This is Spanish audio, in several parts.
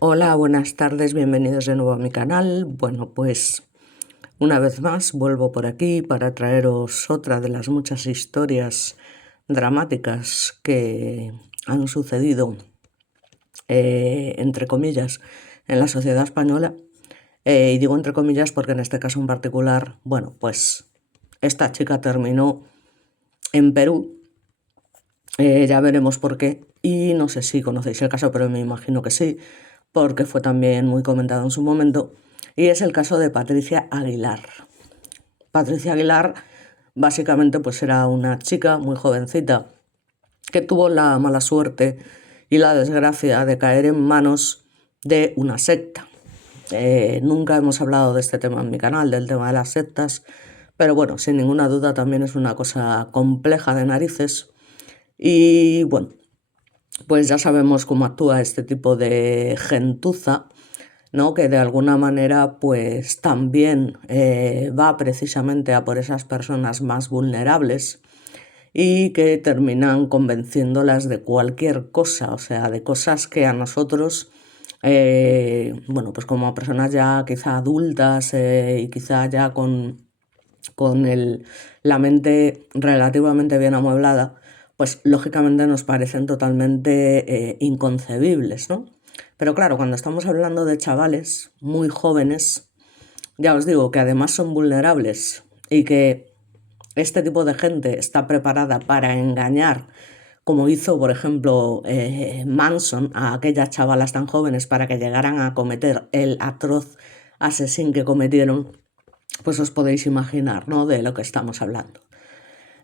Hola, buenas tardes, bienvenidos de nuevo a mi canal. Bueno, pues una vez más vuelvo por aquí para traeros otra de las muchas historias dramáticas que han sucedido, entre comillas, en la sociedad española. Y digo entre comillas porque en este caso en particular, bueno, pues esta chica terminó en Perú. Ya veremos por qué. Y no sé si conocéis el caso, pero me imagino que sí, porque fue también muy comentado en su momento. Y es el caso de Patricia Aguilar. Patricia Aguilar básicamente pues era una chica muy jovencita que tuvo la mala suerte y la desgracia de caer en manos de una secta. Nunca hemos hablado de este tema en mi canal, del tema de las sectas, pero bueno, sin ninguna duda también es una cosa compleja de narices. Y bueno, pues ya sabemos cómo actúa este tipo de gentuza, ¿no? Que de alguna manera pues también va precisamente a por esas personas más vulnerables y que terminan convenciéndolas de cualquier cosa, o sea, de cosas que a nosotros, bueno, pues como personas ya quizá adultas y quizá ya con la mente relativamente bien amueblada, pues lógicamente nos parecen totalmente inconcebibles, ¿no? Pero claro, cuando estamos hablando de chavales muy jóvenes, ya os digo que además son vulnerables y que este tipo de gente está preparada para engañar, como hizo, por ejemplo, Manson a aquellas chavalas tan jóvenes para que llegaran a cometer el atroz asesín que cometieron, pues os podéis imaginar, ¿no?, de lo que estamos hablando.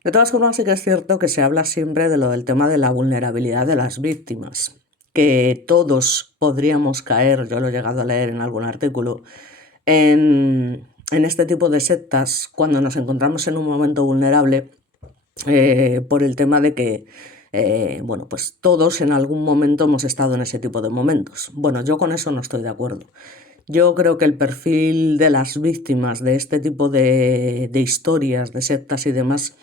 De todas formas, sí que es cierto que se habla siempre de lo del tema de la vulnerabilidad de las víctimas, que todos podríamos caer, yo lo he llegado a leer en algún artículo, en este tipo de sectas cuando nos encontramos en un momento vulnerable, por el tema de que, bueno, pues todos en algún momento hemos estado en ese tipo de momentos. Bueno, yo con eso no estoy de acuerdo. Yo creo que el perfil de las víctimas de este tipo de historias, de sectas y demás,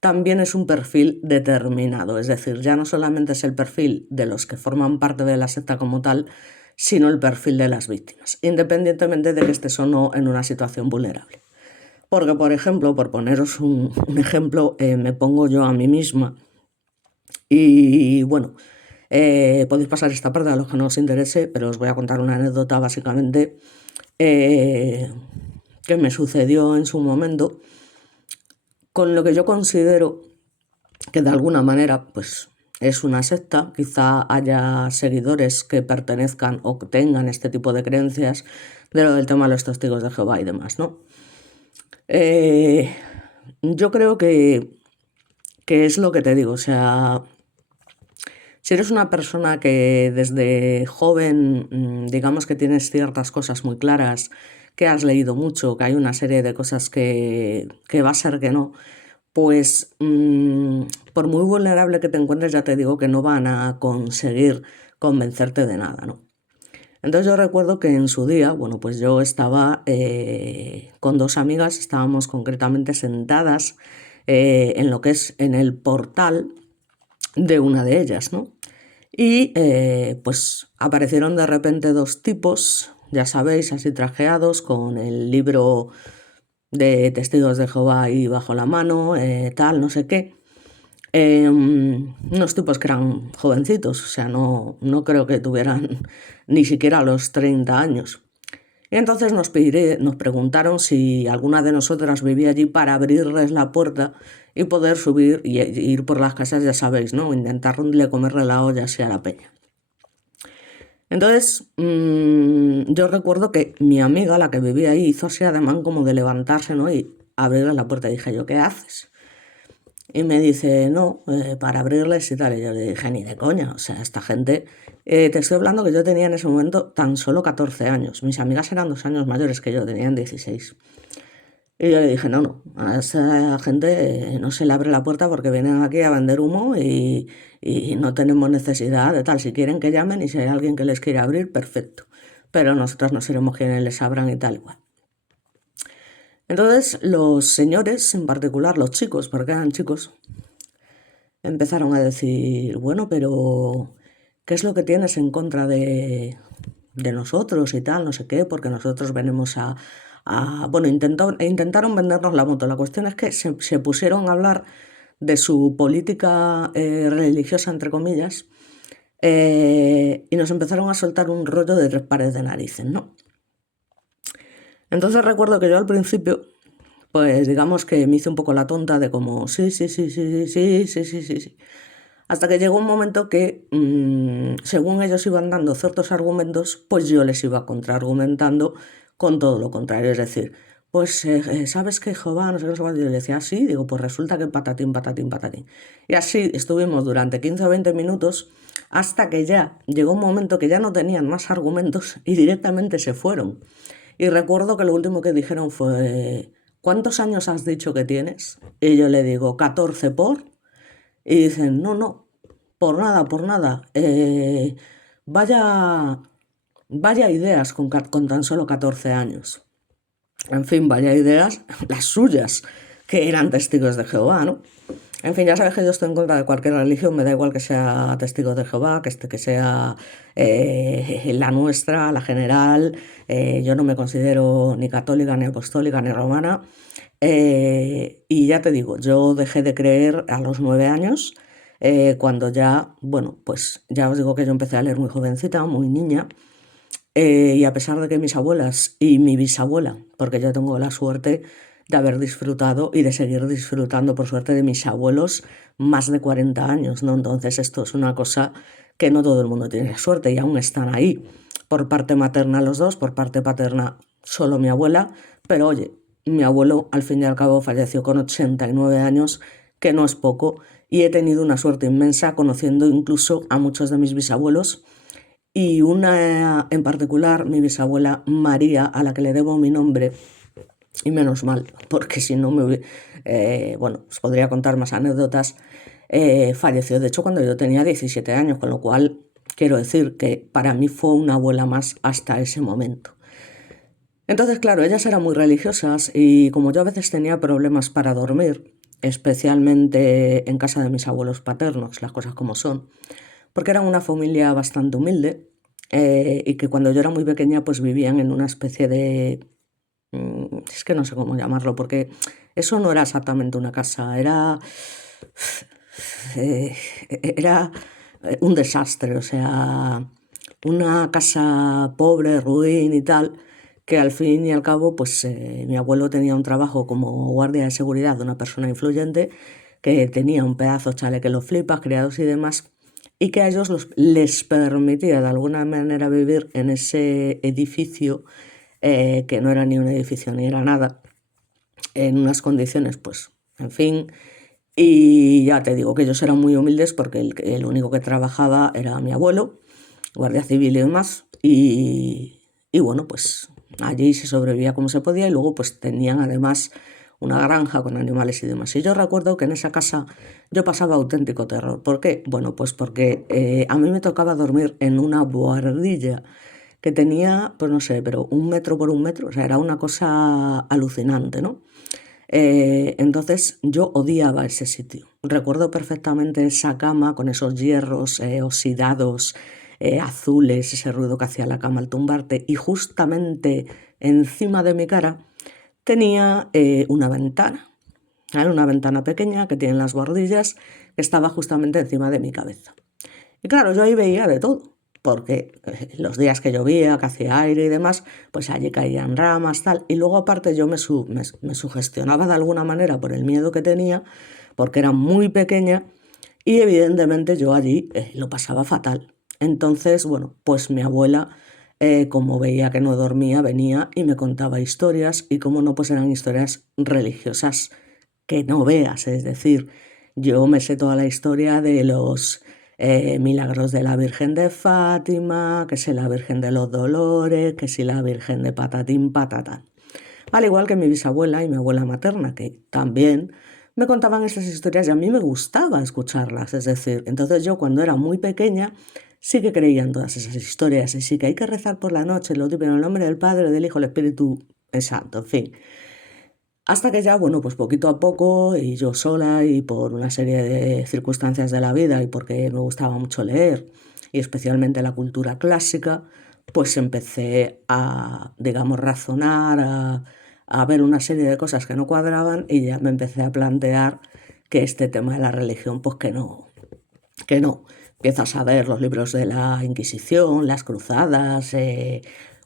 también es un perfil determinado. Es decir, ya no solamente es el perfil de los que forman parte de la secta como tal, sino el perfil de las víctimas, independientemente de que estés o no en una situación vulnerable. Porque, por ejemplo, por poneros un ejemplo, me pongo yo a mí misma y bueno, podéis pasar esta parte a los que no os interese, pero os voy a contar una anécdota básicamente que me sucedió en su momento con lo que yo considero que de alguna manera pues es una secta. Quizá haya seguidores que pertenezcan o que tengan este tipo de creencias de lo del tema de los testigos de Jehová y demás, ¿no? Yo creo que es lo que te digo, o sea, si eres una persona que desde joven, digamos que tienes ciertas cosas muy claras, que has leído mucho, que hay una serie de cosas que va a ser que no, pues por muy vulnerable que te encuentres, ya te digo que no van a conseguir convencerte de nada, ¿no? Entonces yo recuerdo que en su día, bueno, pues yo estaba con dos amigas, estábamos concretamente sentadas en lo que es en el portal de una de ellas, ¿no? Y pues aparecieron de repente dos tipos, ya sabéis, así trajeados, con el libro de Testigos de Jehová ahí bajo la mano, tal, no sé qué. Unos tipos que eran jovencitos, o sea, no creo que tuvieran ni siquiera los 30 años. Y entonces nos preguntaron si alguna de nosotras vivía allí para abrirles la puerta y poder subir y ir por las casas, ya sabéis, ¿no? Intentarle comerle la olla así a la peña. Entonces, yo recuerdo que mi amiga, la que vivía ahí, hizo así ademán como de levantarse, ¿no? Y abrirle la puerta. Y dije yo, ¿qué haces? Y me dice, no, para abrirles y tal. Y yo le dije, ni de coña, o sea, esta gente... te estoy hablando que yo tenía en ese momento tan solo 14 años. Mis amigas eran 2 años mayores que yo, tenían 16. Y yo le dije, no, a esa gente no se le abre la puerta porque vienen aquí a vender humo y no tenemos necesidad de tal. Si quieren que llamen y si hay alguien que les quiere abrir, perfecto. Pero nosotros no seremos quienes les abran y tal igual. Entonces los señores, en particular los chicos, porque eran chicos, empezaron a decir, bueno, pero ¿qué es lo que tienes en contra de nosotros y tal, no sé qué, porque nosotros venimos bueno, intentaron vendernos la moto. La cuestión es que se pusieron a hablar de su política religiosa, entre comillas, y nos empezaron a soltar un rollo de 3 pares de narices, ¿no? Entonces recuerdo que yo al principio, pues digamos que me hice un poco la tonta de como, sí, sí, sí, sí, sí, sí, sí, sí, sí, sí. Hasta que llegó un momento que, según ellos iban dando ciertos argumentos, pues yo les iba contraargumentando con todo lo contrario. Es decir, pues, ¿sabes qué, Jehová? No sé qué, no sé cuánto. Y yo le decía, sí, digo, pues resulta que patatín, patatín, patatín. Y así estuvimos durante 15 o 20 minutos hasta que ya llegó un momento que ya no tenían más argumentos y directamente se fueron. Y recuerdo que lo último que dijeron fue, ¿cuántos años has dicho que tienes? Y yo le digo, 14 por... Y dicen, no, no, por nada, por nada. Vaya, vaya ideas con tan solo 14 años. En fin, vaya ideas, las suyas, que eran testigos de Jehová, ¿no? En fin, ya sabes que yo estoy en contra de cualquier religión, me da igual que sea testigo de Jehová, que sea la nuestra, la general. Yo no me considero ni católica, ni apostólica, ni romana. Y ya te digo, yo dejé de creer a los 9 años, cuando ya, bueno, pues ya os digo que yo empecé a leer muy jovencita, muy niña. Y a pesar de que mis abuelas y mi bisabuela, porque yo tengo la suerte de haber disfrutado y de seguir disfrutando, por suerte, de mis abuelos más de 40 años, ¿no? Entonces esto es una cosa que no todo el mundo tiene suerte y aún están ahí. Por parte materna los dos, por parte paterna solo mi abuela, pero oye, mi abuelo al fin y al cabo falleció con 89 años, que no es poco, y he tenido una suerte inmensa conociendo incluso a muchos de mis bisabuelos y una en particular, mi bisabuela María, a la que le debo mi nombre, y menos mal, porque si no bueno, os podría contar más anécdotas. Falleció, de hecho, cuando yo tenía 17 años, con lo cual quiero decir que para mí fue una abuela más hasta ese momento. Entonces, claro, ellas eran muy religiosas y como yo a veces tenía problemas para dormir, especialmente en casa de mis abuelos paternos, las cosas como son, porque eran una familia bastante humilde, y que cuando yo era muy pequeña pues vivían en una especie de... es que no sé cómo llamarlo, porque eso no era exactamente una casa, eh, era un desastre, o sea, una casa pobre, ruin y tal, que al fin y al cabo, pues mi abuelo tenía un trabajo como guardia de seguridad de una persona influyente, que tenía un pedazo de chale que lo flipas, criados y demás, y que a ellos les permitía de alguna manera vivir en ese edificio, que no era ni un edificio ni era nada, en unas condiciones, pues, en fin. Y ya te digo que ellos eran muy humildes porque el único que trabajaba era mi abuelo, guardia civil y demás, y bueno, pues allí se sobrevivía como se podía y luego pues tenían además una granja con animales y demás. Y yo recuerdo que en esa casa yo pasaba auténtico terror. ¿Por qué? Bueno, pues porque a mí me tocaba dormir en una buhardilla que tenía, pues no sé, pero 1 metro por 1 metro, o sea, era una cosa alucinante, ¿no? Entonces yo odiaba ese sitio. Recuerdo perfectamente esa cama con esos hierros oxidados, azules, ese ruido que hacía la cama al tumbarte, y justamente encima de mi cara tenía una ventana. ¿Vale? Una ventana pequeña que tiene las bordillas, que estaba justamente encima de mi cabeza. Y claro, yo ahí veía de todo, porque los días que llovía, que hacía aire y demás, pues allí caían ramas, tal. Y luego aparte yo me sugestionaba de alguna manera por el miedo que tenía, porque era muy pequeña y evidentemente yo allí lo pasaba fatal. Entonces, bueno, pues mi abuela, como veía que no dormía, venía y me contaba historias, y como no, pues eran historias religiosas que no veas. Es decir, yo me sé toda la historia de los milagros de la Virgen de Fátima, que si la Virgen de los Dolores, que si la Virgen de Patatín Patatán. Al igual que mi bisabuela y mi abuela materna, que también me contaban estas historias y a mí me gustaba escucharlas. Es decir, entonces yo cuando era muy pequeña sí que creía en todas esas historias, y sí que hay que rezar por la noche, lo típico, en el nombre del Padre, del Hijo, del Espíritu Santo, en fin. Hasta que ya, bueno, pues poquito a poco, y yo sola, y por una serie de circunstancias de la vida, y porque me gustaba mucho leer, y especialmente la cultura clásica, pues empecé a, digamos, razonar, a ver una serie de cosas que no cuadraban y ya me empecé a plantear que este tema de la religión, pues que no, que no. Empiezas a ver los libros de la Inquisición, las cruzadas,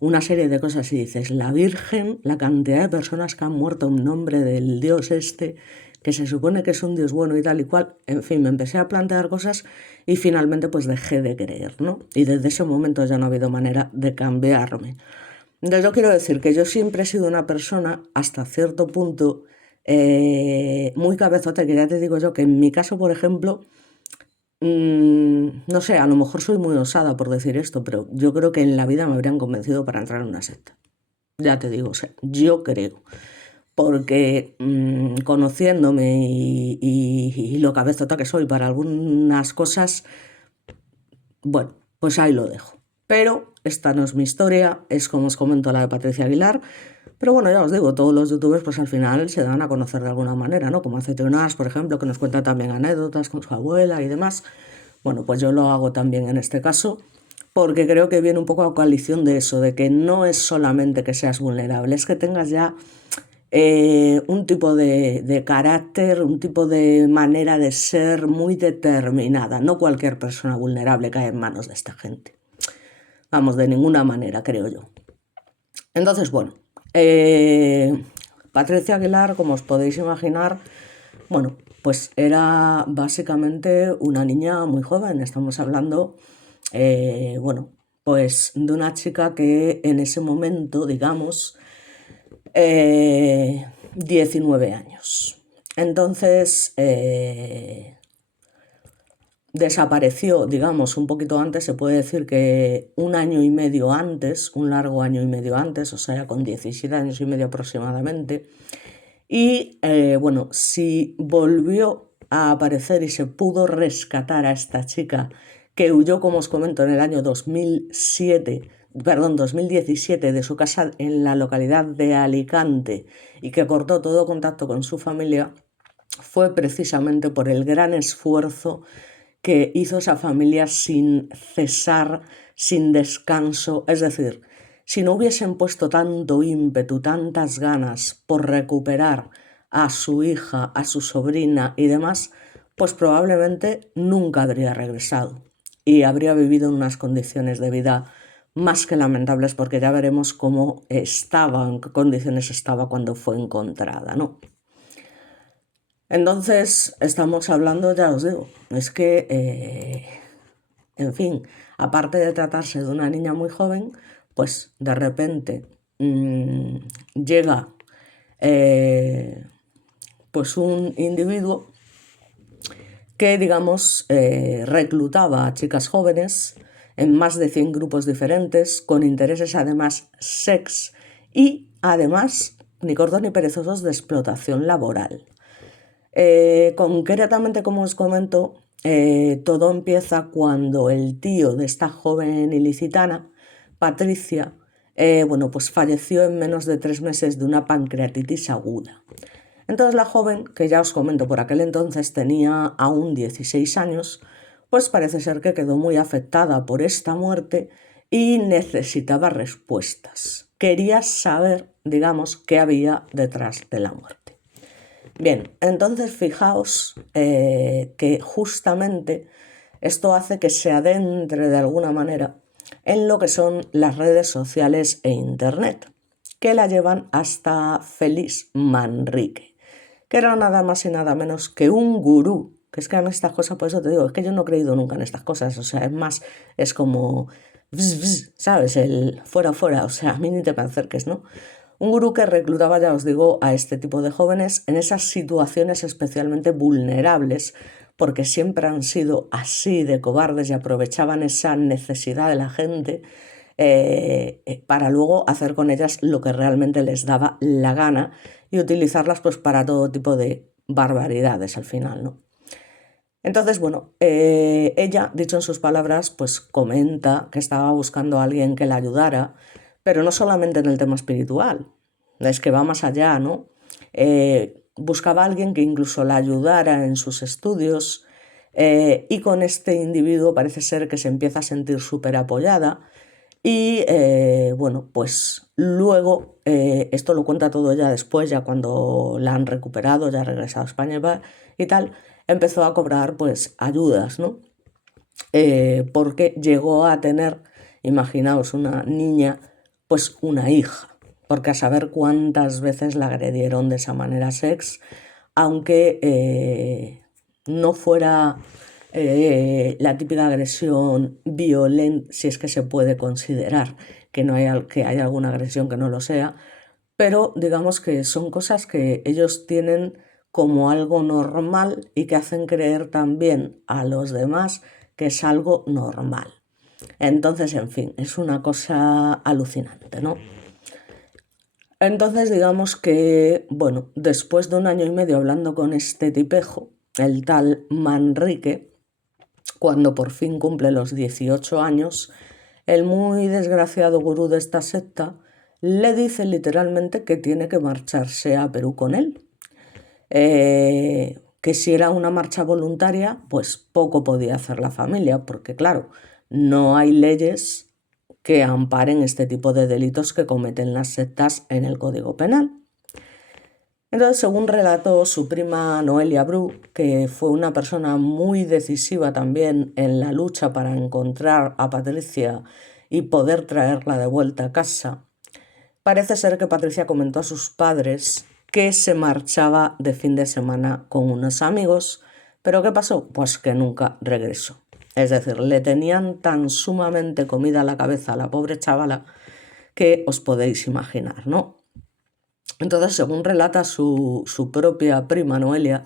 una serie de cosas y dices, la Virgen, la cantidad de personas que han muerto en nombre del Dios este, que se supone que es un Dios bueno y tal y cual, en fin, me empecé a plantear cosas y finalmente pues dejé de creer, ¿no? Y desde ese momento ya no ha habido manera de cambiarme. Entonces yo quiero decir que yo siempre he sido una persona, hasta cierto punto, muy cabezota, que ya te digo yo, que en mi caso, por ejemplo, no sé, a lo mejor soy muy osada por decir esto, pero yo creo que en la vida me habrían convencido para entrar en una secta. Ya te digo, o sea, yo creo. Porque conociéndome y lo cabezota que soy para algunas cosas, bueno, pues ahí lo dejo. Pero esta no es mi historia, es como os comento la de Patricia Aguilar. Pero bueno, ya os digo, todos los youtubers pues al final se dan a conocer de alguna manera, ¿no? Como hace Teonas, por ejemplo, que nos cuenta también anécdotas con su abuela y demás. Bueno, pues yo lo hago también en este caso, porque creo que viene un poco a coalición de eso, de que no es solamente que seas vulnerable, es que tengas ya un tipo de carácter, un tipo de manera de ser muy determinada. No cualquier persona vulnerable cae en manos de esta gente. Vamos, de ninguna manera, creo yo. Entonces, bueno, Patricia Aguilar, como os podéis imaginar, bueno, pues era básicamente una niña muy joven. Estamos hablando, bueno, pues de una chica que en ese momento, digamos, 19 años. Entonces, desapareció, digamos, un poquito antes, se puede decir que un año y medio antes, un largo año y medio antes, o sea, con 17 años y medio aproximadamente. Y bueno, si volvió a aparecer y se pudo rescatar a esta chica que huyó, como os comento, en el año 2017 de su casa en la localidad de Alicante y que cortó todo contacto con su familia, fue precisamente por el gran esfuerzo que hizo esa familia sin cesar, sin descanso. Es decir, si no hubiesen puesto tanto ímpetu, tantas ganas por recuperar a su hija, a su sobrina y demás, pues probablemente nunca habría regresado y habría vivido en unas condiciones de vida más que lamentables, porque ya veremos cómo estaba, en qué condiciones estaba cuando fue encontrada, ¿no? Entonces, estamos hablando, ya os digo, es que, en fin, aparte de tratarse de una niña muy joven, pues de repente llega pues un individuo que, digamos, reclutaba a chicas jóvenes en más de 100 grupos diferentes, con intereses además sex y además, ni cortos ni perezosos, de explotación laboral. Concretamente, como os comento, todo empieza cuando el tío de esta joven ilicitana, Patricia, bueno, pues falleció en menos de 3 meses de una pancreatitis aguda. Entonces la joven, que ya os comento por aquel entonces tenía aún 16 años, pues parece ser que quedó muy afectada por esta muerte y necesitaba respuestas. Quería saber, digamos, qué había detrás de la muerte. Bien, entonces fijaos que justamente esto hace que se adentre de alguna manera en lo que son las redes sociales e internet, que la llevan hasta Félix Manrique, que era nada más y nada menos que un gurú, que es que en estas cosas, por eso te digo, es que yo no he creído nunca en estas cosas, o sea, es más, es como, ¿sabes? El fuera, fuera, o sea, a mí ni te me acerques, ¿no? Un gurú que reclutaba, ya os digo, a este tipo de jóvenes en esas situaciones especialmente vulnerables, porque siempre han sido así de cobardes y aprovechaban esa necesidad de la gente para luego hacer con ellas lo que realmente les daba la gana y utilizarlas pues para todo tipo de barbaridades al final, ¿no? Entonces, bueno, ella, dicho en sus palabras, pues comenta que estaba buscando a alguien que la ayudara, pero no solamente en el tema espiritual, es que va más allá, ¿no? Buscaba a alguien que incluso la ayudara en sus estudios y con este individuo parece ser que se empieza a sentir súper apoyada Y bueno, pues luego, esto lo cuenta todo ya después, ya cuando la han recuperado, ya ha regresado a España y tal, empezó a cobrar pues ayudas, ¿no? Porque llegó a tener, imaginaos, una niña, pues una hija, porque a saber cuántas veces la agredieron de esa manera aunque no fuera la típica agresión violenta, si es que se puede considerar que no hay, que hay alguna agresión que no lo sea, pero digamos que son cosas que ellos tienen como algo normal y que hacen creer también a los demás que es algo normal. Entonces, en fin, es una cosa alucinante, ¿no? Entonces, digamos que, bueno, después de 1 año y medio hablando con este tipejo, el tal Manrique, cuando por fin cumple los 18 años, el muy desgraciado gurú de esta secta le dice literalmente que tiene que marcharse a Perú con él. Que si era una marcha voluntaria, pues poco podía hacer la familia, porque claro, no hay leyes que amparen este tipo de delitos que cometen las sectas en el Código Penal. Entonces, según relató su prima Noelia Bru, que fue una persona muy decisiva también en la lucha para encontrar a Patricia y poder traerla de vuelta a casa, parece ser que Patricia comentó a sus padres que se marchaba de fin de semana con unos amigos, pero ¿qué pasó? Pues que nunca regresó. Es decir, le tenían tan sumamente comida a la cabeza a la pobre chavala que os podéis imaginar, ¿no? Entonces, según relata su propia prima Noelia,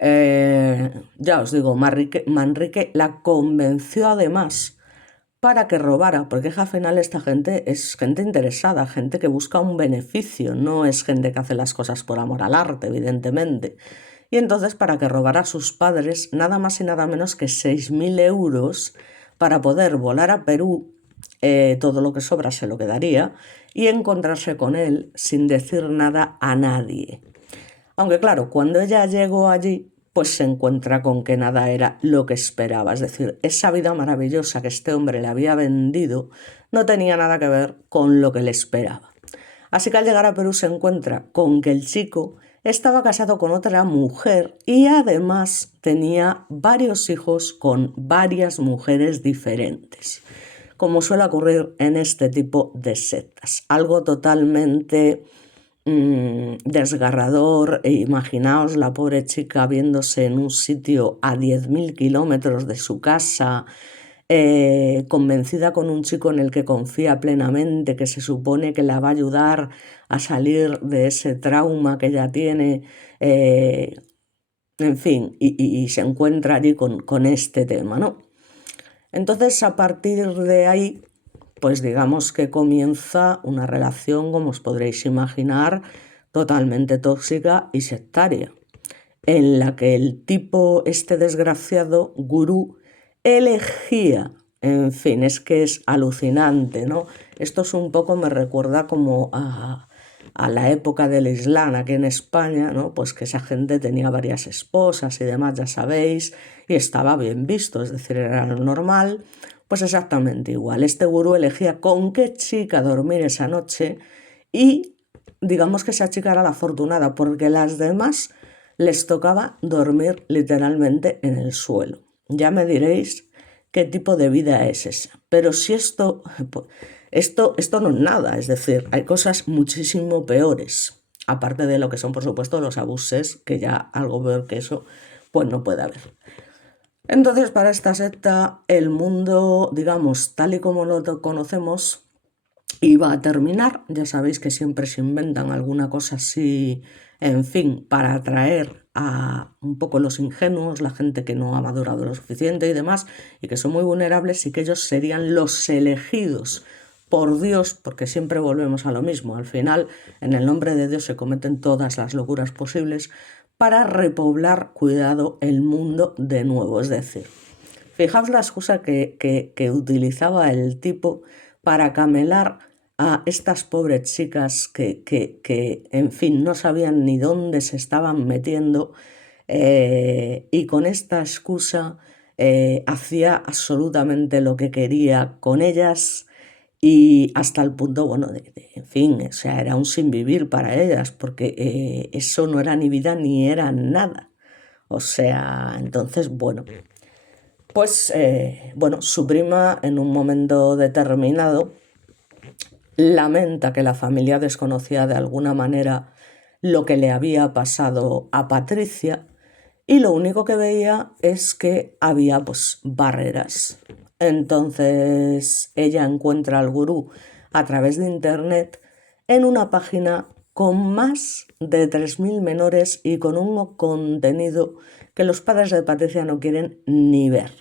ya os digo, Manrique la convenció además para que robara, porque al final esta gente es gente interesada, gente que busca un beneficio, no es gente que hace las cosas por amor al arte, evidentemente. Y entonces para que robara a sus padres nada más y nada menos que 6.000 euros para poder volar a Perú, todo lo que sobra se lo quedaría, y encontrarse con él sin decir nada a nadie. Aunque claro, cuando ella llegó allí, pues se encuentra con que nada era lo que esperaba. Es decir, esa vida maravillosa que este hombre le había vendido no tenía nada que ver con lo que le esperaba. Así que al llegar a Perú se encuentra con que el chico estaba casado con otra mujer y además tenía varios hijos con varias mujeres diferentes, como suele ocurrir en este tipo de sectas. Algo totalmente desgarrador. Imaginaos la pobre chica viéndose en un sitio a 10.000 kilómetros de su casa, convencida con un chico en el que confía plenamente, que se supone que la va a ayudar a salir de ese trauma que ella tiene, en fin, y se encuentra allí con este tema, ¿no? Entonces, a partir de ahí, pues digamos que comienza una relación, como os podréis imaginar, totalmente tóxica y sectaria, en la que el tipo, este desgraciado gurú, elegía, en fin, es que es alucinante, ¿no? Esto es un poco, me recuerda como a la época del Islam aquí en España, ¿no? Pues que esa gente tenía varias esposas y demás, ya sabéis, y estaba bien visto, es decir, era lo normal. Pues exactamente igual. Este gurú elegía con qué chica dormir esa noche y digamos que esa chica era la afortunada porque las demás les tocaba dormir literalmente en el suelo. Ya me diréis qué tipo de vida es esa. Pero si esto no es nada, es decir, hay cosas muchísimo peores, aparte de lo que son, por supuesto, los abusos, que ya algo peor que eso, pues no puede haber. Entonces, para esta secta, el mundo, digamos, tal y como lo conocemos, iba a terminar. Ya sabéis que siempre se inventan alguna cosa así, en fin, para atraer a un poco los ingenuos, la gente que no ha madurado lo suficiente y demás, y que son muy vulnerables y que ellos serían los elegidos por Dios, porque siempre volvemos a lo mismo. Al final, en el nombre de Dios se cometen todas las locuras posibles para repoblar, cuidado, el mundo de nuevo. Es decir, fijaos la excusa que utilizaba el tipo para camelar a estas pobres chicas que, en fin, no sabían ni dónde se estaban metiendo, y con esta excusa hacía absolutamente lo que quería con ellas y hasta el punto, bueno, en fin, o sea, era un sinvivir para ellas, porque eso no era ni vida ni era nada. O sea, entonces, bueno, pues, bueno, su prima en un momento determinado lamenta que la familia desconocía de alguna manera lo que le había pasado a Patricia y lo único que veía es que había pues barreras. Entonces ella encuentra al gurú a través de internet en una página con más de 3.000 menores y con un contenido que los padres de Patricia no quieren ni ver.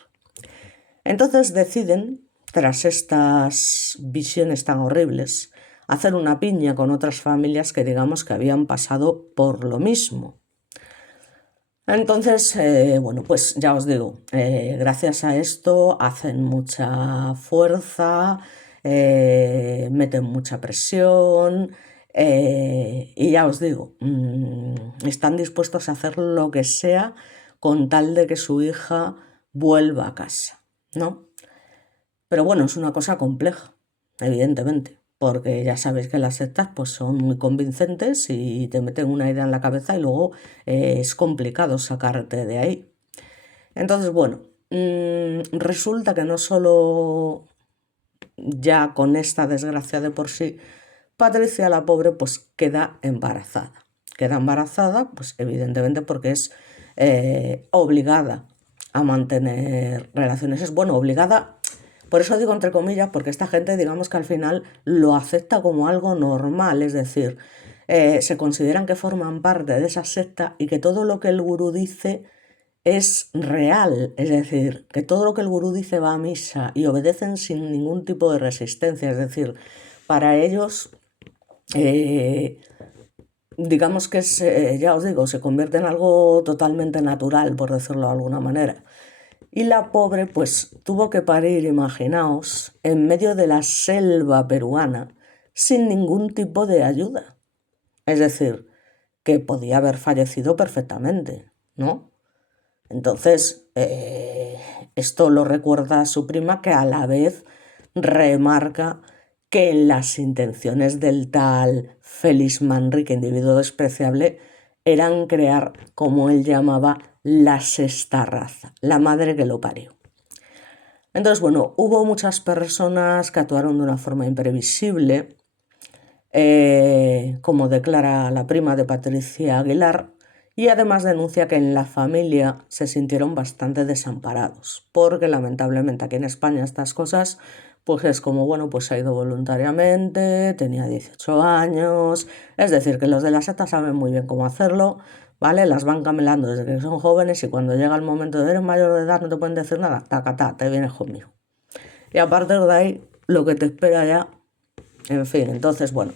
Entonces deciden, tras estas visiones tan horribles, hacer una piña con otras familias que digamos que habían pasado por lo mismo. Entonces, bueno, pues ya os digo, gracias a esto hacen mucha fuerza, meten mucha presión y ya os digo, están dispuestos a hacer lo que sea con tal de que su hija vuelva a casa, ¿no? Pero bueno, es una cosa compleja, evidentemente, porque ya sabéis que las sectas pues son muy convincentes y te meten una idea en la cabeza y luego es complicado sacarte de ahí. Entonces, bueno, resulta que no solo ya con esta desgracia de por sí, Patricia la pobre pues queda embarazada. Queda embarazada pues evidentemente porque es obligada a mantener relaciones. Es bueno, obligada, por eso digo entre comillas, porque esta gente digamos que al final lo acepta como algo normal, es decir, se consideran que forman parte de esa secta y que todo lo que el gurú dice es real, es decir, que todo lo que el gurú dice va a misa y obedecen sin ningún tipo de resistencia, es decir, para ellos, digamos que es, ya os digo, se convierte en algo totalmente natural, por decirlo de alguna manera. Y la pobre, pues, tuvo que parir, imaginaos, en medio de la selva peruana, sin ningún tipo de ayuda. Es decir, que podía haber fallecido perfectamente, ¿no? Entonces, esto lo recuerda a su prima, que a la vez remarca que las intenciones del tal Félix Manrique, individuo despreciable, eran crear, como él llamaba, la sexta raza, la madre que lo parió. Entonces, bueno, hubo muchas personas que actuaron de una forma imprevisible, como declara la prima de Patricia Aguilar, y además denuncia que en la familia se sintieron bastante desamparados, porque lamentablemente aquí en España estas cosas, pues es como, bueno, pues se ha ido voluntariamente, tenía 18 años, es decir, que los de la secta saben muy bien cómo hacerlo, ¿vale? Las van camelando desde que son jóvenes y cuando llega el momento de eres mayor de edad no te pueden decir nada, tacatá, te vienes conmigo. Y a partir de ahí, lo que te espera ya, en fin, entonces, bueno,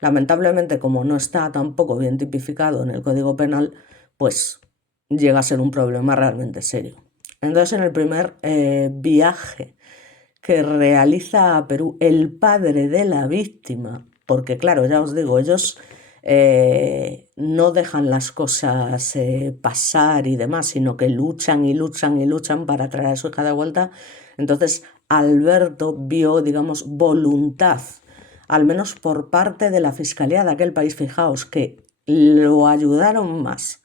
lamentablemente como no está tampoco bien tipificado en el Código Penal, pues llega a ser un problema realmente serio. Entonces, en el primer viaje que realiza a Perú el padre de la víctima, porque claro, ya os digo, ellos no dejan las cosas pasar y demás, sino que luchan y luchan y luchan para traer a su hija de vuelta. Entonces, Alberto vio, digamos, voluntad, al menos por parte de la Fiscalía de aquel país, fijaos, que lo ayudaron más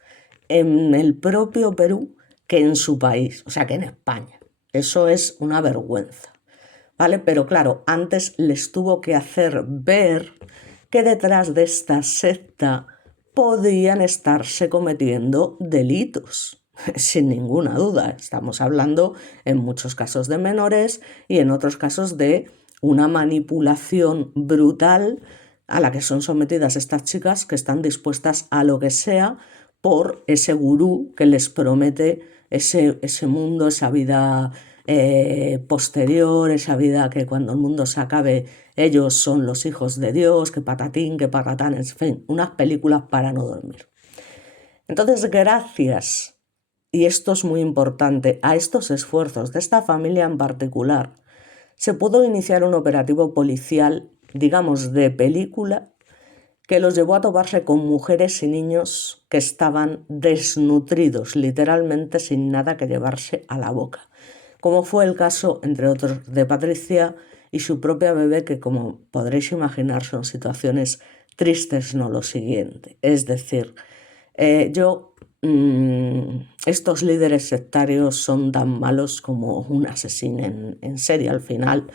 en el propio Perú que en su país, o sea, que en España. Eso es una vergüenza, ¿vale? Pero claro, antes les tuvo que hacer ver que detrás de esta secta podían estarse cometiendo delitos. Sin ninguna duda, estamos hablando en muchos casos de menores y en otros casos de una manipulación brutal a la que son sometidas estas chicas que están dispuestas a lo que sea por ese gurú que les promete ese mundo, esa vida posterior, esa vida que cuando el mundo se acabe ellos son los hijos de Dios, que patatín, que patatán, en fin, unas películas para no dormir. Entonces, gracias, y esto es muy importante, a estos esfuerzos de esta familia en particular, se pudo iniciar un operativo policial, digamos, de película, que los llevó a toparse con mujeres y niños que estaban desnutridos, literalmente sin nada que llevarse a la boca, como fue el caso, entre otros, de Patricia y su propia bebé, que como podréis imaginar son situaciones tristes, no lo siguiente. Es decir, estos líderes sectarios son tan malos como un asesino en serie al final,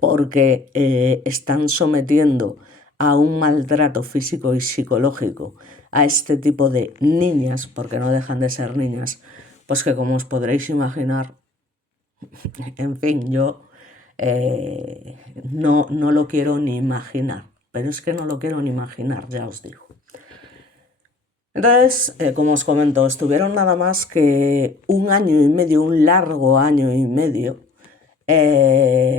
porque están sometiendo a un maltrato físico y psicológico a este tipo de niñas, porque no dejan de ser niñas, pues que como os podréis imaginar, en fin, yo no lo quiero ni imaginar, pero es que no lo quiero ni imaginar, ya os digo. Entonces, como os comento, estuvieron nada más que un año y medio, un largo año y medio,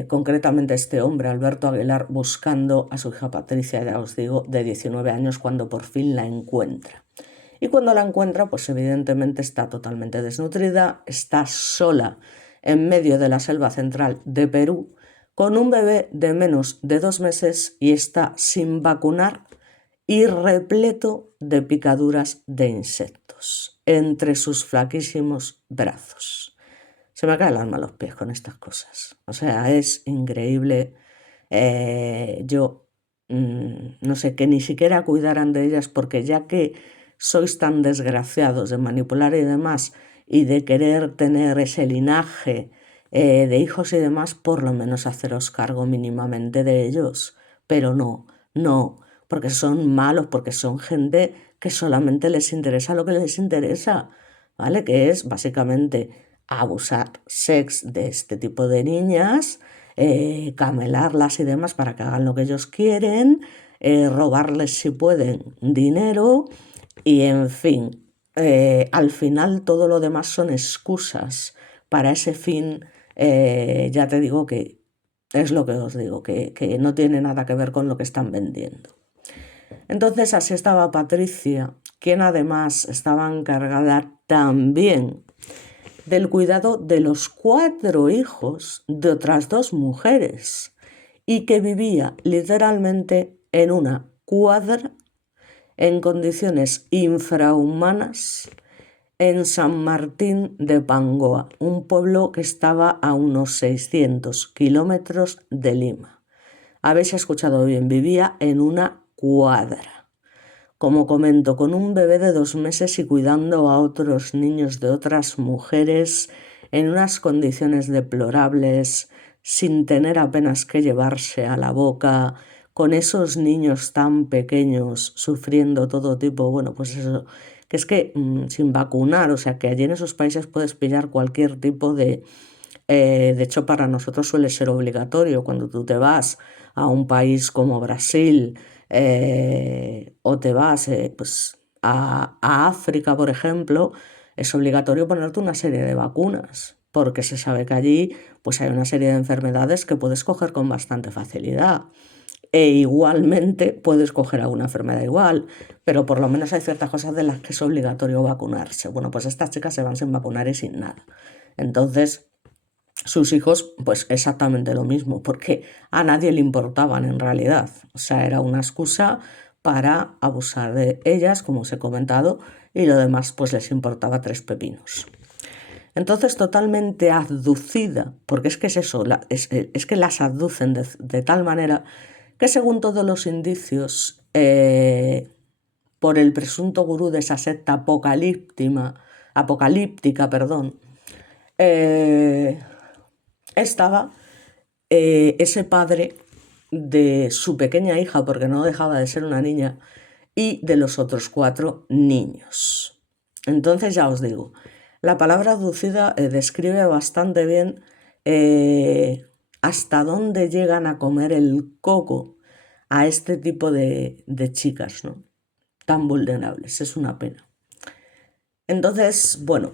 concretamente este hombre, Alberto Aguilar, buscando a su hija Patricia, ya os digo, de 19 años, cuando por fin la encuentra. Y cuando la encuentra, pues evidentemente está totalmente desnutrida, está sola en medio de la selva central de Perú, con un bebé de menos de 2 meses y está sin vacunar y repleto de picaduras de insectos entre sus flaquísimos brazos. Se me cae el alma a los pies con estas cosas. O sea, es increíble. Yo no sé, que ni siquiera cuidaran de ellas, porque ya que sois tan desgraciados de manipular y demás, y de querer tener ese linaje de hijos y demás, por lo menos haceros cargo mínimamente de ellos. Pero no, porque son malos, porque son gente que solamente les interesa lo que les interesa, ¿vale? Que es básicamente abusar de este tipo de niñas, camelarlas y demás para que hagan lo que ellos quieren, robarles si pueden dinero y en fin, al final todo lo demás son excusas para ese fin. Ya te digo que es lo que os digo, que no tiene nada que ver con lo que están vendiendo. Entonces así estaba Patricia, quien además estaba encargada también del cuidado de los 4 hijos de otras 2 mujeres y que vivía literalmente en una cuadra en condiciones infrahumanas en San Martín de Pangoa, un pueblo que estaba a unos 600 kilómetros de Lima. Habéis escuchado bien, vivía en una cuadra. Como comento, con un bebé de 2 meses y cuidando a otros niños de otras mujeres en unas condiciones deplorables, sin tener apenas que llevarse a la boca, con esos niños tan pequeños sufriendo todo tipo, bueno, pues eso, que es que sin vacunar, o sea que allí en esos países puedes pillar cualquier tipo de hecho, para nosotros suele ser obligatorio cuando tú te vas a un país como Brasil o te vas pues, a África, por ejemplo, es obligatorio ponerte una serie de vacunas, porque se sabe que allí pues, hay una serie de enfermedades que puedes coger con bastante facilidad. E igualmente puedes coger alguna enfermedad igual, pero por lo menos hay ciertas cosas de las que es obligatorio vacunarse. Bueno, pues estas chicas se van sin vacunar y sin nada. Entonces, sus hijos, pues exactamente lo mismo, porque a nadie le importaban en realidad. O sea, era una excusa para abusar de ellas, como os he comentado, y lo demás pues les importaba 3 pepinos. Entonces, totalmente abducida, porque es que es eso, es que las abducen de tal manera que según todos los indicios, por el presunto gurú de esa secta apocalíptica, estaba ese padre de su pequeña hija, porque no dejaba de ser una niña, y de los otros 4 niños. Entonces ya os digo, la palabra abducida describe bastante bien hasta dónde llegan a comer el coco a este tipo de chicas, ¿no? Tan vulnerables, es una pena. Entonces, bueno,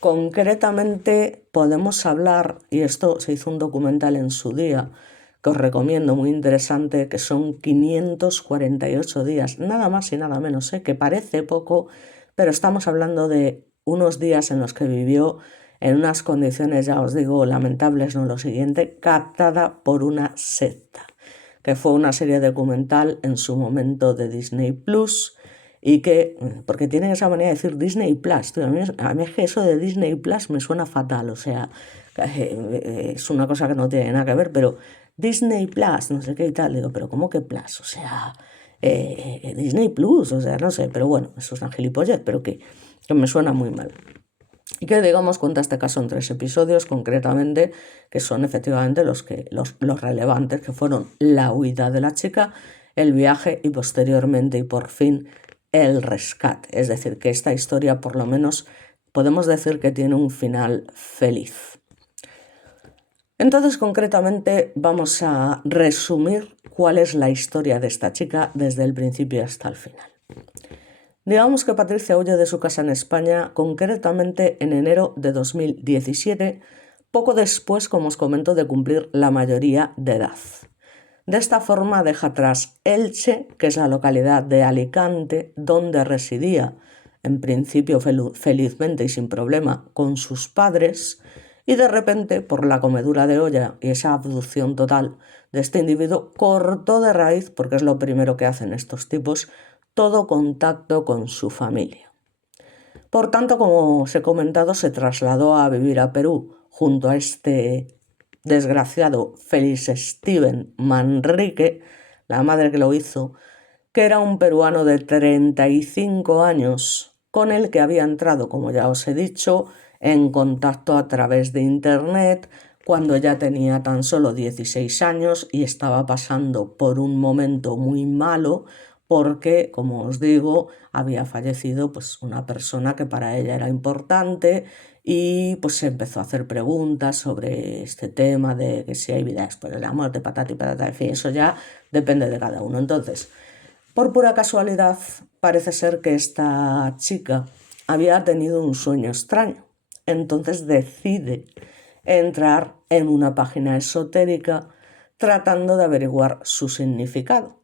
concretamente podemos hablar, y esto se hizo un documental en su día, que os recomiendo, muy interesante, que son 548 días, nada más y nada menos, que parece poco, pero estamos hablando de unos días en los que vivió en unas condiciones, ya os digo, lamentables, no lo siguiente, captada por una secta, que fue una serie documental en su momento de Disney Plus, y que, porque tienen esa manera de decir Disney Plus, tío, a mí es que eso de Disney Plus me suena fatal, o sea, es una cosa que no tiene nada que ver, pero Disney Plus, no sé qué y tal. Digo, pero ¿cómo que Plus? O sea, Disney Plus, o sea, no sé, pero bueno, eso es una gilipollez, pero que me suena muy mal. Y que, digamos, cuenta este caso en 3 episodios concretamente, que son efectivamente los relevantes, que fueron la huida de la chica, el viaje y posteriormente y por fin el rescate. Es decir, que esta historia por lo menos podemos decir que tiene un final feliz. Entonces, concretamente, vamos a resumir cuál es la historia de esta chica desde el principio hasta el final. Digamos que Patricia huye de su casa en España, concretamente en enero de 2017, poco después, como os comento, de cumplir la mayoría de edad. De esta forma deja atrás Elche, que es la localidad de Alicante, donde residía, en principio felizmente y sin problema, con sus padres, y de repente, por la comedura de olla y esa abducción total de este individuo, cortó de raíz, porque es lo primero que hacen estos tipos, todo contacto con su familia. Por tanto, como os he comentado, se trasladó a vivir a Perú junto a este desgraciado Félix Steven Manrique, la madre que lo hizo, que era un peruano de 35 años, con el que había entrado, como ya os he dicho, en contacto a través de internet cuando ya tenía tan solo 16 años y estaba pasando por un momento muy malo porque, como os digo, había fallecido pues, una persona que para ella era importante y pues se empezó a hacer preguntas sobre este tema de que si hay vida después de la muerte, patata y patata, en fin, eso ya depende de cada uno. Entonces, por pura casualidad, parece ser que esta chica había tenido un sueño extraño. Entonces decide entrar en una página esotérica tratando de averiguar su significado.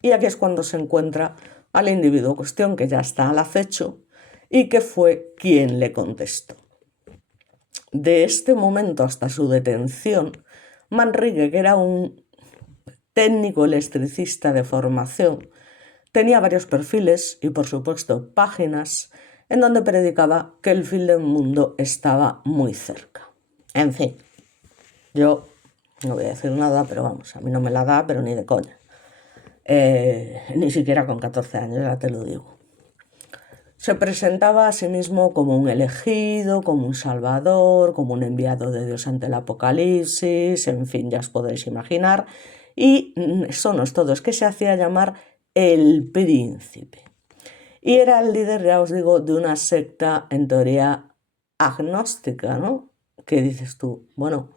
Y aquí es cuando se encuentra al individuo en cuestión, que ya está al acecho, y que fue quien le contestó. De este momento hasta su detención, Manrique, que era un técnico electricista de formación, tenía varios perfiles y, por supuesto, páginas en donde predicaba que el fin del mundo estaba muy cerca. En fin, yo no voy a decir nada, pero vamos, a mí no me la da, pero ni de coña. Ni siquiera con 14 años, ya te lo digo. Se presentaba a sí mismo como un elegido, como un salvador, como un enviado de Dios ante el apocalipsis, en fin, ya os podréis imaginar. Y eso no es todo, es que se hacía llamar el príncipe. Y era el líder, ya os digo, de una secta en teoría agnóstica, ¿no? ¿Qué dices tú? Bueno,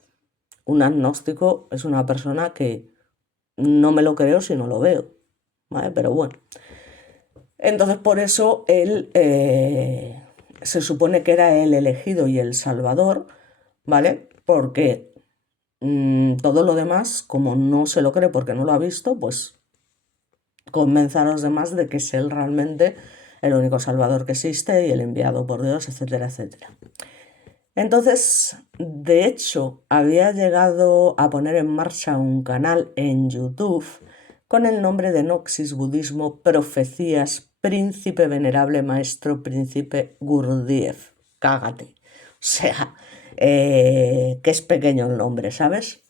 un agnóstico es una persona que no me lo creo si no lo veo, ¿vale? Pero bueno. Entonces, por eso él se supone que era el elegido y el salvador, ¿vale? Porque todo lo demás, como no se lo cree porque no lo ha visto, pues convence a los demás de que es él realmente el único salvador que existe y el enviado por Dios, etcétera, etcétera. Entonces, de hecho, había llegado a poner en marcha un canal en YouTube con el nombre de Noxis Budismo Profecías Príncipe Venerable Maestro Príncipe Gurdjieff. Cágate. O sea, que es pequeño el nombre, ¿sabes?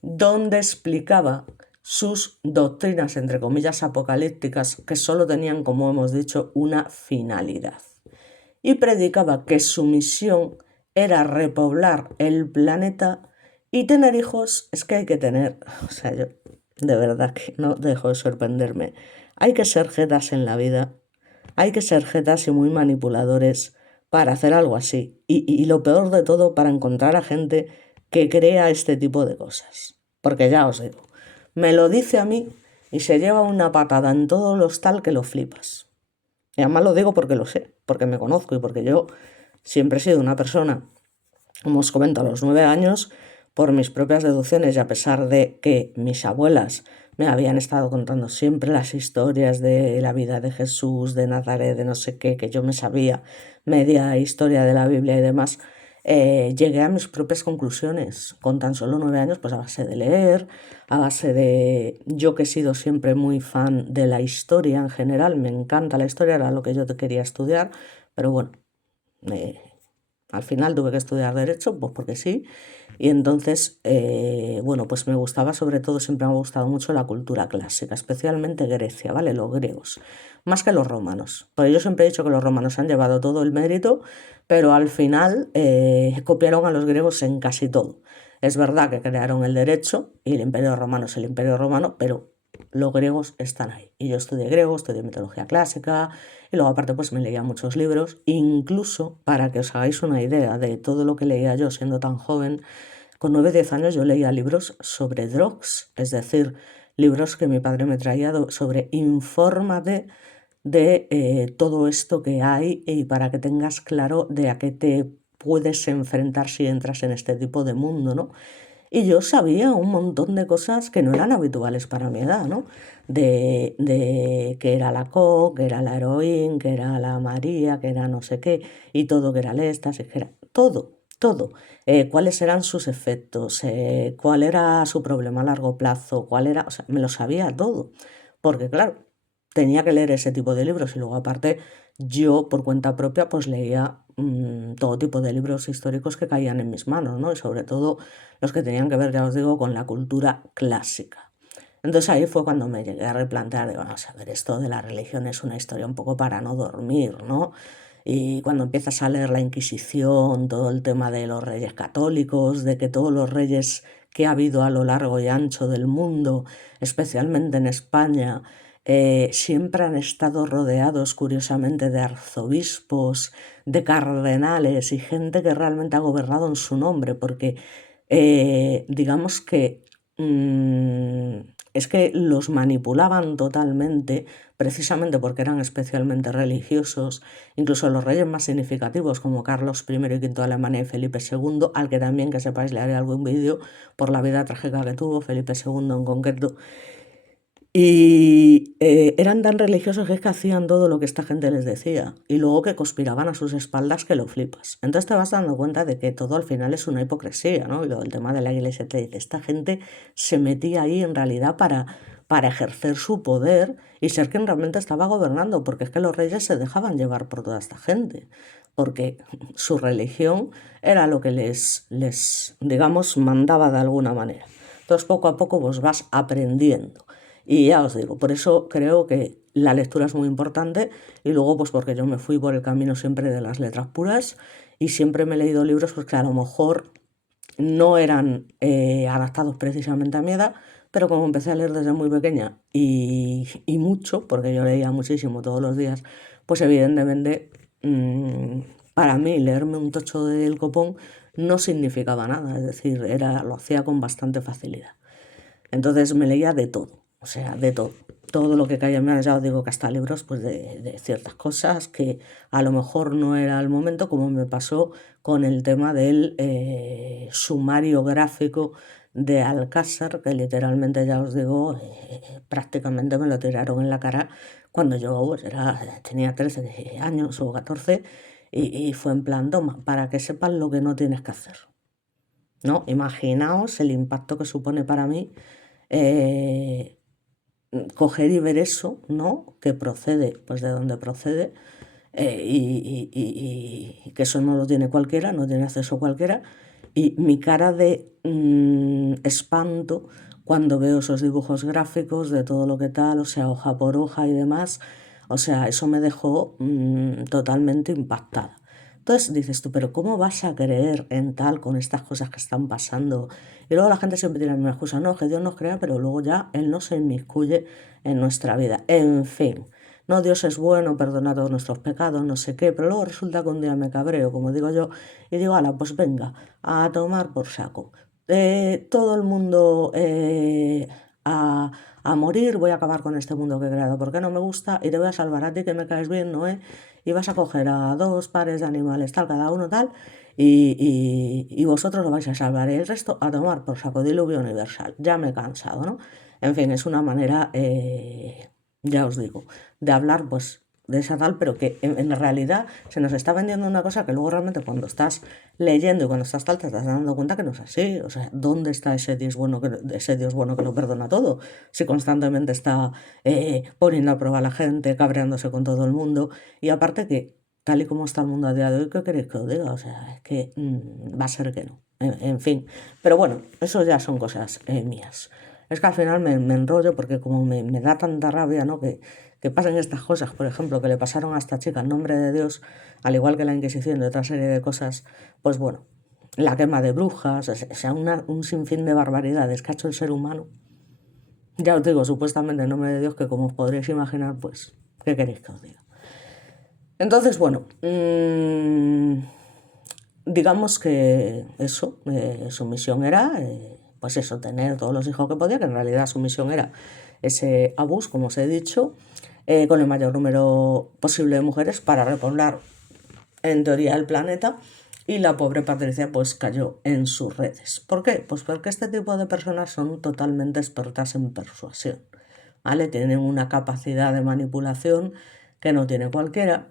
Donde explicaba sus doctrinas, entre comillas, apocalípticas, que solo tenían, como hemos dicho, una finalidad. Y predicaba que su misión era repoblar el planeta y tener hijos. Es que hay que tener, o sea, yo de verdad que no dejo de sorprenderme. Hay que ser jetas en la vida, hay que ser jetas y muy manipuladores para hacer algo así. Y lo peor de todo, para encontrar a gente que crea este tipo de cosas. Porque ya os digo, me lo dice a mí y se lleva una patada en todos los tal que lo flipas. Y además lo digo porque lo sé, porque me conozco y porque yo siempre he sido una persona, como os comento, a los 9 años, por mis propias deducciones y a pesar de que mis abuelas me habían estado contando siempre las historias de la vida de Jesús, de Nazaret, de no sé qué, que yo me sabía media historia de la Biblia y demás, llegué a mis propias conclusiones con tan solo 9 años, pues a base de leer, a base de... Yo que he sido siempre muy fan de la historia en general, me encanta la historia, era lo que yo quería estudiar, pero bueno, Al final tuve que estudiar Derecho, pues porque sí, y entonces, bueno, pues me gustaba sobre todo, siempre me ha gustado mucho la cultura clásica, especialmente Grecia, ¿vale? Los griegos, más que los romanos. Porque yo siempre he dicho que los romanos han llevado todo el mérito, pero al final copiaron a los griegos en casi todo. Es verdad que crearon el derecho y el Imperio Romano es el Imperio Romano, pero los griegos están ahí. Y yo estudié griego, estudié mitología clásica y luego aparte pues me leía muchos libros, incluso para que os hagáis una idea de todo lo que leía yo siendo tan joven, con 9 10 años yo leía libros sobre drugs, es decir, libros que mi padre me traía sobre infórmate de todo esto que hay y para que tengas claro de a qué te puedes enfrentar si entras en este tipo de mundo, ¿no? Y yo sabía un montón de cosas que no eran habituales para mi edad, ¿no? De que era la coke, que era la heroína, que era la María, que era no sé qué, y todo que era el éxtasis, que era todo, todo. Cuáles eran sus efectos, cuál era su problema a largo plazo, cuál era, o sea, me lo sabía todo. Porque claro, tenía que leer ese tipo de libros y luego aparte yo por cuenta propia pues leía todo tipo de libros históricos que caían en mis manos, ¿no? Y sobre todo los que tenían que ver, ya os digo, con la cultura clásica. Entonces ahí fue cuando me llegué a replantear, digo, vamos a ver, esto de la religión es una historia un poco para no dormir, ¿no? Y cuando empiezas a leer la Inquisición, todo el tema de los reyes católicos, de que todos los reyes que ha habido a lo largo y ancho del mundo, especialmente en España, siempre han estado rodeados, curiosamente, de arzobispos, de cardenales y gente que realmente ha gobernado en su nombre, porque digamos que es que los manipulaban totalmente, precisamente porque eran especialmente religiosos, incluso los reyes más significativos como Carlos I y Quinto de Alemania y Felipe II, al que también, que sepáis, le haré algún vídeo por la vida trágica que tuvo, Felipe II en concreto. Y eran tan religiosos que es que hacían todo lo que esta gente les decía y luego que conspiraban a sus espaldas que lo flipas. Entonces te vas dando cuenta de que todo al final es una hipocresía, ¿no? Y lo del tema de la iglesia te dice, esta gente se metía ahí en realidad para ejercer su poder y ser quien realmente estaba gobernando, porque es que los reyes se dejaban llevar por toda esta gente, porque su religión era lo que les digamos, mandaba de alguna manera. Entonces poco a poco vos vas aprendiendo. Y ya os digo, por eso creo que la lectura es muy importante y luego pues porque yo me fui por el camino siempre de las letras puras y siempre me he leído libros pues que a lo mejor no eran adaptados precisamente a mi edad, pero como empecé a leer desde muy pequeña y mucho, porque yo leía muchísimo todos los días, pues evidentemente para mí leerme un tocho del copón no significaba nada, es decir, lo hacía con bastante facilidad. Entonces me leía de todo, o sea, de todo. Todo lo que caía en mí, ya os digo que hasta libros pues de ciertas cosas que a lo mejor no era el momento, como me pasó con el tema del sumario gráfico de Alcázar, que literalmente ya os digo, prácticamente me lo tiraron en la cara cuando yo pues, tenía 13 años o 14 y fue en plan, toma, para que sepas lo que no tienes que hacer. ¿No? Imaginaos el impacto que supone para mí eh, coger y ver eso, ¿no? Que procede, pues de donde procede, y que eso no lo tiene cualquiera, no tiene acceso cualquiera, y mi cara de espanto cuando veo esos dibujos gráficos de todo lo que tal, o sea, hoja por hoja y demás, o sea, eso me dejó totalmente impactada. Entonces dices tú, pero ¿cómo vas a creer en tal con estas cosas que están pasando? Y luego la gente siempre tiene una excusa, no, que Dios nos crea, pero luego ya Él no se inmiscuye en nuestra vida. En fin, no, Dios es bueno, perdona todos nuestros pecados, no sé qué, pero luego resulta que un día me cabreo, como digo yo, y digo, ala, pues venga, a tomar por saco. Todo el mundo a, a morir, voy a acabar con este mundo que he creado porque no me gusta y te voy a salvar a ti que me caes bien, Noé, y vas a coger a dos pares de animales, tal, cada uno tal, y vosotros lo vais a salvar y el resto a tomar por saco, diluvio universal. Ya me he cansado, ¿no? En fin, es una manera, ya os digo, de hablar pues de esa tal, pero que en realidad se nos está vendiendo una cosa que luego realmente cuando estás leyendo y cuando estás tal te estás dando cuenta que no es así. O sea, ¿dónde está ese Dios bueno que lo perdona todo? Si constantemente está poniendo a prueba a la gente, cabreándose con todo el mundo. Y aparte que tal y como está el mundo a día de hoy, ¿qué queréis que os diga? O sea, es que va a ser que no. En fin, pero bueno, eso ya son cosas mías. Es que al final me enrollo porque como me da tanta rabia, ¿no? Que pasen estas cosas, por ejemplo, que le pasaron a esta chica en nombre de Dios, al igual que la Inquisición y otra serie de cosas, pues bueno, la quema de brujas, o sea, un sinfín de barbaridades que ha hecho el ser humano. Ya os digo, supuestamente en nombre de Dios, que como os podréis imaginar, pues, ¿qué queréis que os diga? Entonces, bueno, digamos que eso, su misión era, pues eso, tener todos los hijos que podía, que en realidad su misión era ese abús, como os he dicho, con el mayor número posible de mujeres para repoblar, en teoría, el planeta. Y la pobre Patricia pues cayó en sus redes. ¿Por qué? Pues porque este tipo de personas son totalmente expertas en persuasión, ¿vale? Tienen una capacidad de manipulación que no tiene cualquiera.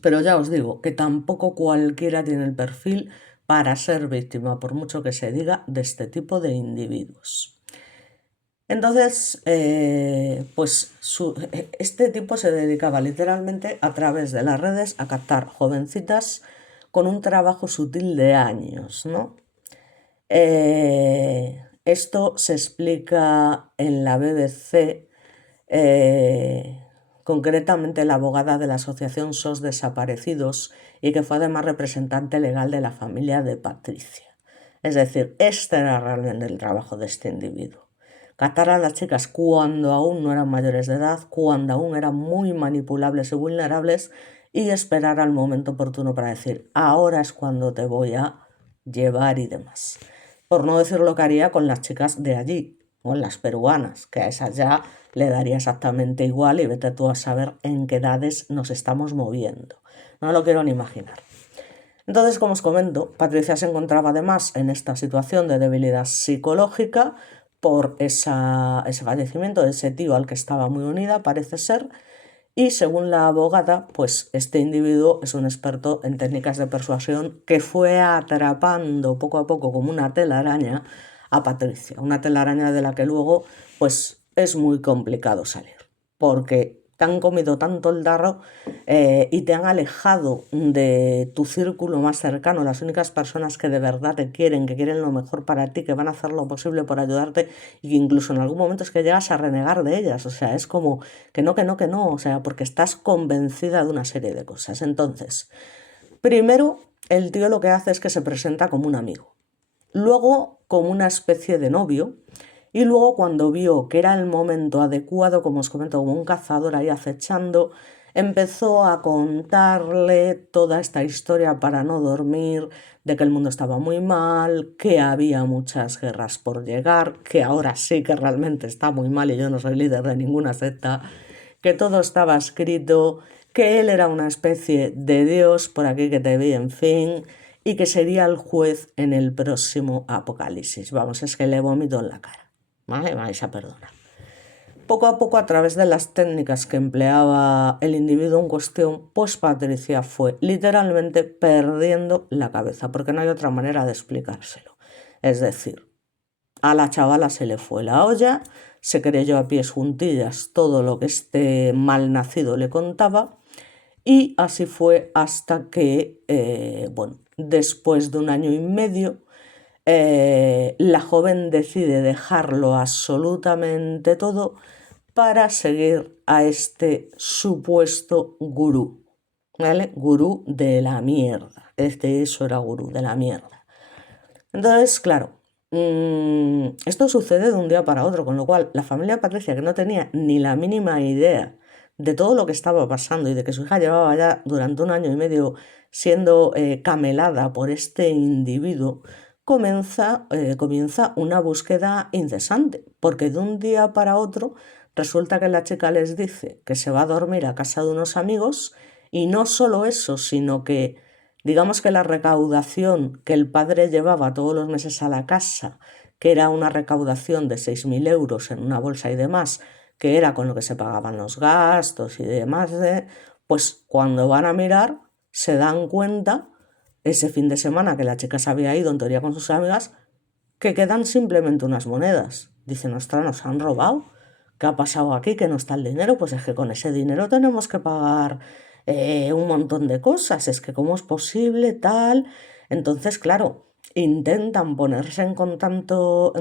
Pero ya os digo que tampoco cualquiera tiene el perfil para ser víctima, por mucho que se diga, de este tipo de individuos. Entonces, pues este tipo se dedicaba literalmente a través de las redes a captar jovencitas con un trabajo sutil de años, ¿no? Esto se explica en la BBC, concretamente la abogada de la asociación SOS Desaparecidos y que fue además representante legal de la familia de Patricia. Es decir, este era realmente el trabajo de este individuo. Captar a las chicas cuando aún no eran mayores de edad, cuando aún eran muy manipulables y vulnerables, y esperar al momento oportuno para decir, ahora es cuando te voy a llevar y demás. Por no decir lo que haría con las chicas de allí, o las peruanas, que a esas ya le daría exactamente igual y vete tú a saber en qué edades nos estamos moviendo. No lo quiero ni imaginar. Entonces, como os comento, Patricia se encontraba además en esta situación de debilidad psicológica por ese fallecimiento de ese tío al que estaba muy unida, parece ser, y según la abogada, pues este individuo es un experto en técnicas de persuasión que fue atrapando poco a poco como una telaraña a Patricia, una telaraña de la que luego pues es muy complicado salir, porque te han comido tanto el darro y te han alejado de tu círculo más cercano, las únicas personas que de verdad te quieren, que quieren lo mejor para ti, que van a hacer lo posible por ayudarte y que incluso en algún momento es que llegas a renegar de ellas, o sea, es como que no, o sea, porque estás convencida de una serie de cosas. Entonces, primero, el tío lo que hace es que se presenta como un amigo, luego como una especie de novio, y luego cuando vio que era el momento adecuado, como os comento, como un cazador ahí acechando, empezó a contarle toda esta historia para no dormir, de que el mundo estaba muy mal, que había muchas guerras por llegar, que ahora sí que realmente está muy mal y yo no soy líder de ninguna secta, que todo estaba escrito, que él era una especie de Dios por aquí que te vi, en fin, y que sería el juez en el próximo apocalipsis. Vamos, es que le vomito en la cara, ¿vale? Vais a perdonar. Poco a poco, a través de las técnicas que empleaba el individuo en cuestión, pues Patricia fue literalmente perdiendo la cabeza, porque no hay otra manera de explicárselo. Es decir, a la chavala se le fue la olla, se creyó a pies juntillas todo lo que este malnacido le contaba y así fue hasta que, bueno, después de un año y medio, la joven decide dejarlo absolutamente todo para seguir a este supuesto gurú, ¿vale? Gurú de la mierda. Eso era gurú de la mierda. Entonces, claro, esto sucede de un día para otro, con lo cual la familia Patricia, que no tenía ni la mínima idea de todo lo que estaba pasando y de que su hija llevaba ya durante un año y medio siendo camelada por este individuo, comienza una búsqueda incesante, porque de un día para otro resulta que la chica les dice que se va a dormir a casa de unos amigos y no solo eso, sino que digamos que la recaudación que el padre llevaba todos los meses a la casa, que era una recaudación de 6.000 euros en una bolsa y demás, que era con lo que se pagaban los gastos y demás, pues cuando van a mirar se dan cuenta ese fin de semana que la chica se había ido en teoría con sus amigas, que quedan simplemente unas monedas. Dicen, ostras, nos han robado. ¿Qué ha pasado aquí? ¿Que no está el dinero? Pues es que con ese dinero tenemos que pagar un montón de cosas, es que cómo es posible, tal. Entonces, claro, intentan ponerse en contacto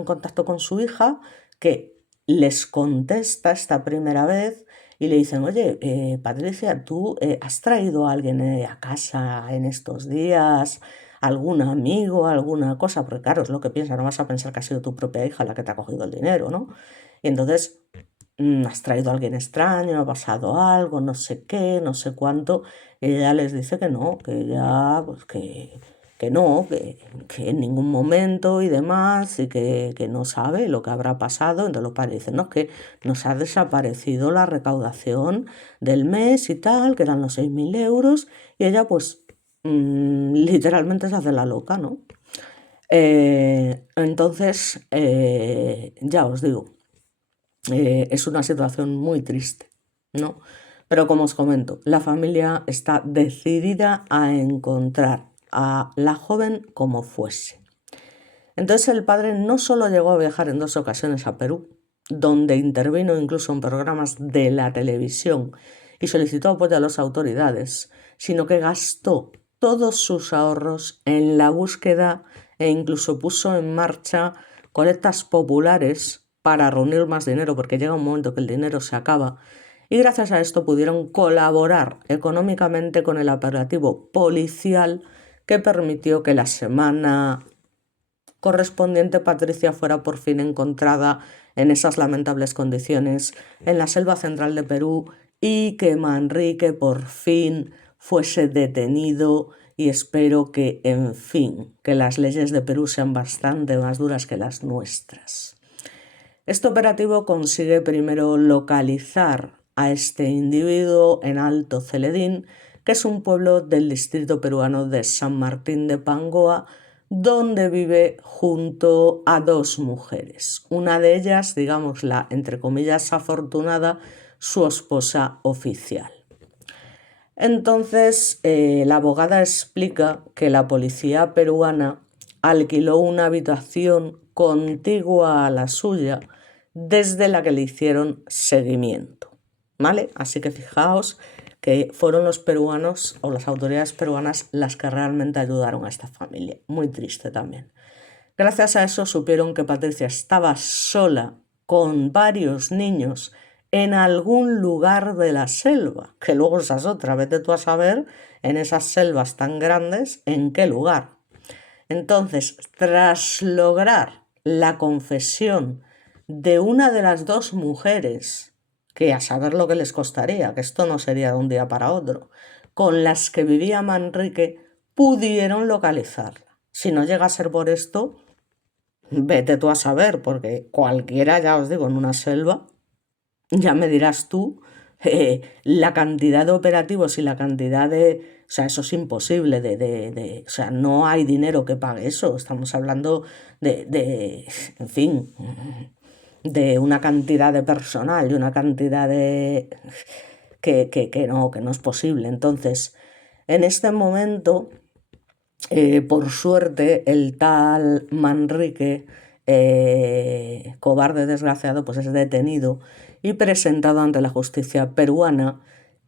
con su hija, que les contesta esta primera vez y le dicen, oye, Patricia, ¿tú has traído a alguien a casa en estos días? ¿Algún amigo, alguna cosa? Porque claro, es lo que piensa, no vas a pensar que ha sido tu propia hija la que te ha cogido el dinero, ¿no? Y entonces, has traído a alguien extraño, ha pasado algo, no sé qué, no sé cuánto. Y ella les dice que no, que ya, pues que no, que en ningún momento y demás, y que no sabe lo que habrá pasado. Entonces los padres dicen, no, es que nos ha desaparecido la recaudación del mes y tal, que eran los 6.000 euros, y ella pues literalmente se hace la loca, ¿no? Entonces, ya os digo, es una situación muy triste, ¿no? Pero como os comento, la familia está decidida a encontrar a la joven como fuese. Entonces el padre no solo llegó a viajar en 2 ocasiones a Perú, donde intervino incluso en programas de la televisión y solicitó apoyo a las autoridades, sino que gastó todos sus ahorros en la búsqueda e incluso puso en marcha colectas populares para reunir más dinero, porque llega un momento que el dinero se acaba, y gracias a esto pudieron colaborar económicamente con el operativo policial que permitió que la semana correspondiente Patricia fuera por fin encontrada en esas lamentables condiciones en la selva central de Perú y que Manrique por fin fuese detenido, y espero que, en fin, que las leyes de Perú sean bastante más duras que las nuestras. Este operativo consigue primero localizar a este individuo en Alto Celedín, que es un pueblo del distrito peruano de San Martín de Pangoa, donde vive junto a 2 mujeres. Una de ellas, digamos la entre comillas afortunada, su esposa oficial. Entonces, la abogada explica que la policía peruana alquiló una habitación contigua a la suya desde la que le hicieron seguimiento, ¿vale? Así que fijaos que fueron los peruanos o las autoridades peruanas las que realmente ayudaron a esta familia. Muy triste también. Gracias a eso supieron que Patricia estaba sola con varios niños en algún lugar de la selva, que luego esa es otra, vete tú a saber en esas selvas tan grandes en qué lugar. Entonces, tras lograr la confesión de una de las 2 mujeres, que a saber lo que les costaría, que esto no sería de un día para otro, con las que vivía Manrique, pudieron localizarla. Si no llega a ser por esto, vete tú a saber, porque cualquiera, ya os digo, en una selva, ya me dirás tú, la cantidad de operativos y la cantidad de... O sea, eso es imposible o sea, no hay dinero que pague eso. Estamos hablando en fin, de una cantidad de personal y una cantidad de... que no es posible. Entonces, en este momento, por suerte, el tal Manrique, cobarde desgraciado, pues es detenido y presentado ante la justicia peruana,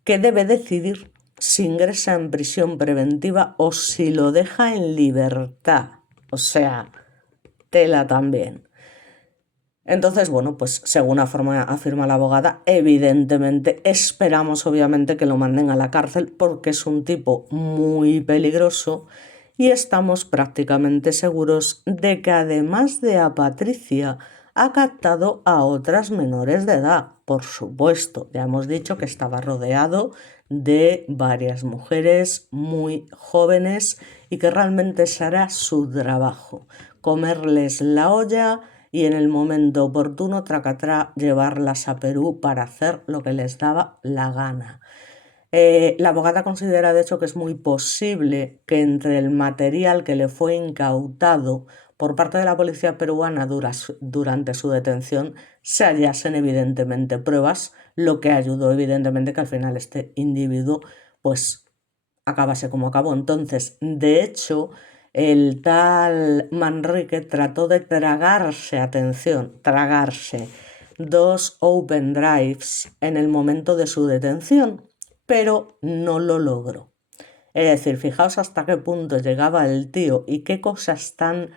que debe decidir si ingresa en prisión preventiva o si lo deja en libertad. O sea, tela también. Entonces, bueno, pues según afirma la abogada, evidentemente esperamos obviamente que lo manden a la cárcel porque es un tipo muy peligroso, y estamos prácticamente seguros de que además de a Patricia ha captado a otras menores de edad. Por supuesto, ya hemos dicho que estaba rodeado de varias mujeres muy jóvenes y que realmente será su trabajo comerles la olla y en el momento oportuno, tracatrá, llevarlas a Perú para hacer lo que les daba la gana. La abogada considera, de hecho, que es muy posible que entre el material que le fue incautado por parte de la policía peruana durante su detención se hallasen evidentemente pruebas, lo que ayudó evidentemente que al final este individuo pues acabase como acabó. Entonces, de hecho, el tal Manrique trató de tragarse, atención, tragarse 2 open drives en el momento de su detención, pero no lo logró. Es decir, fijaos hasta qué punto llegaba el tío y qué cosas tan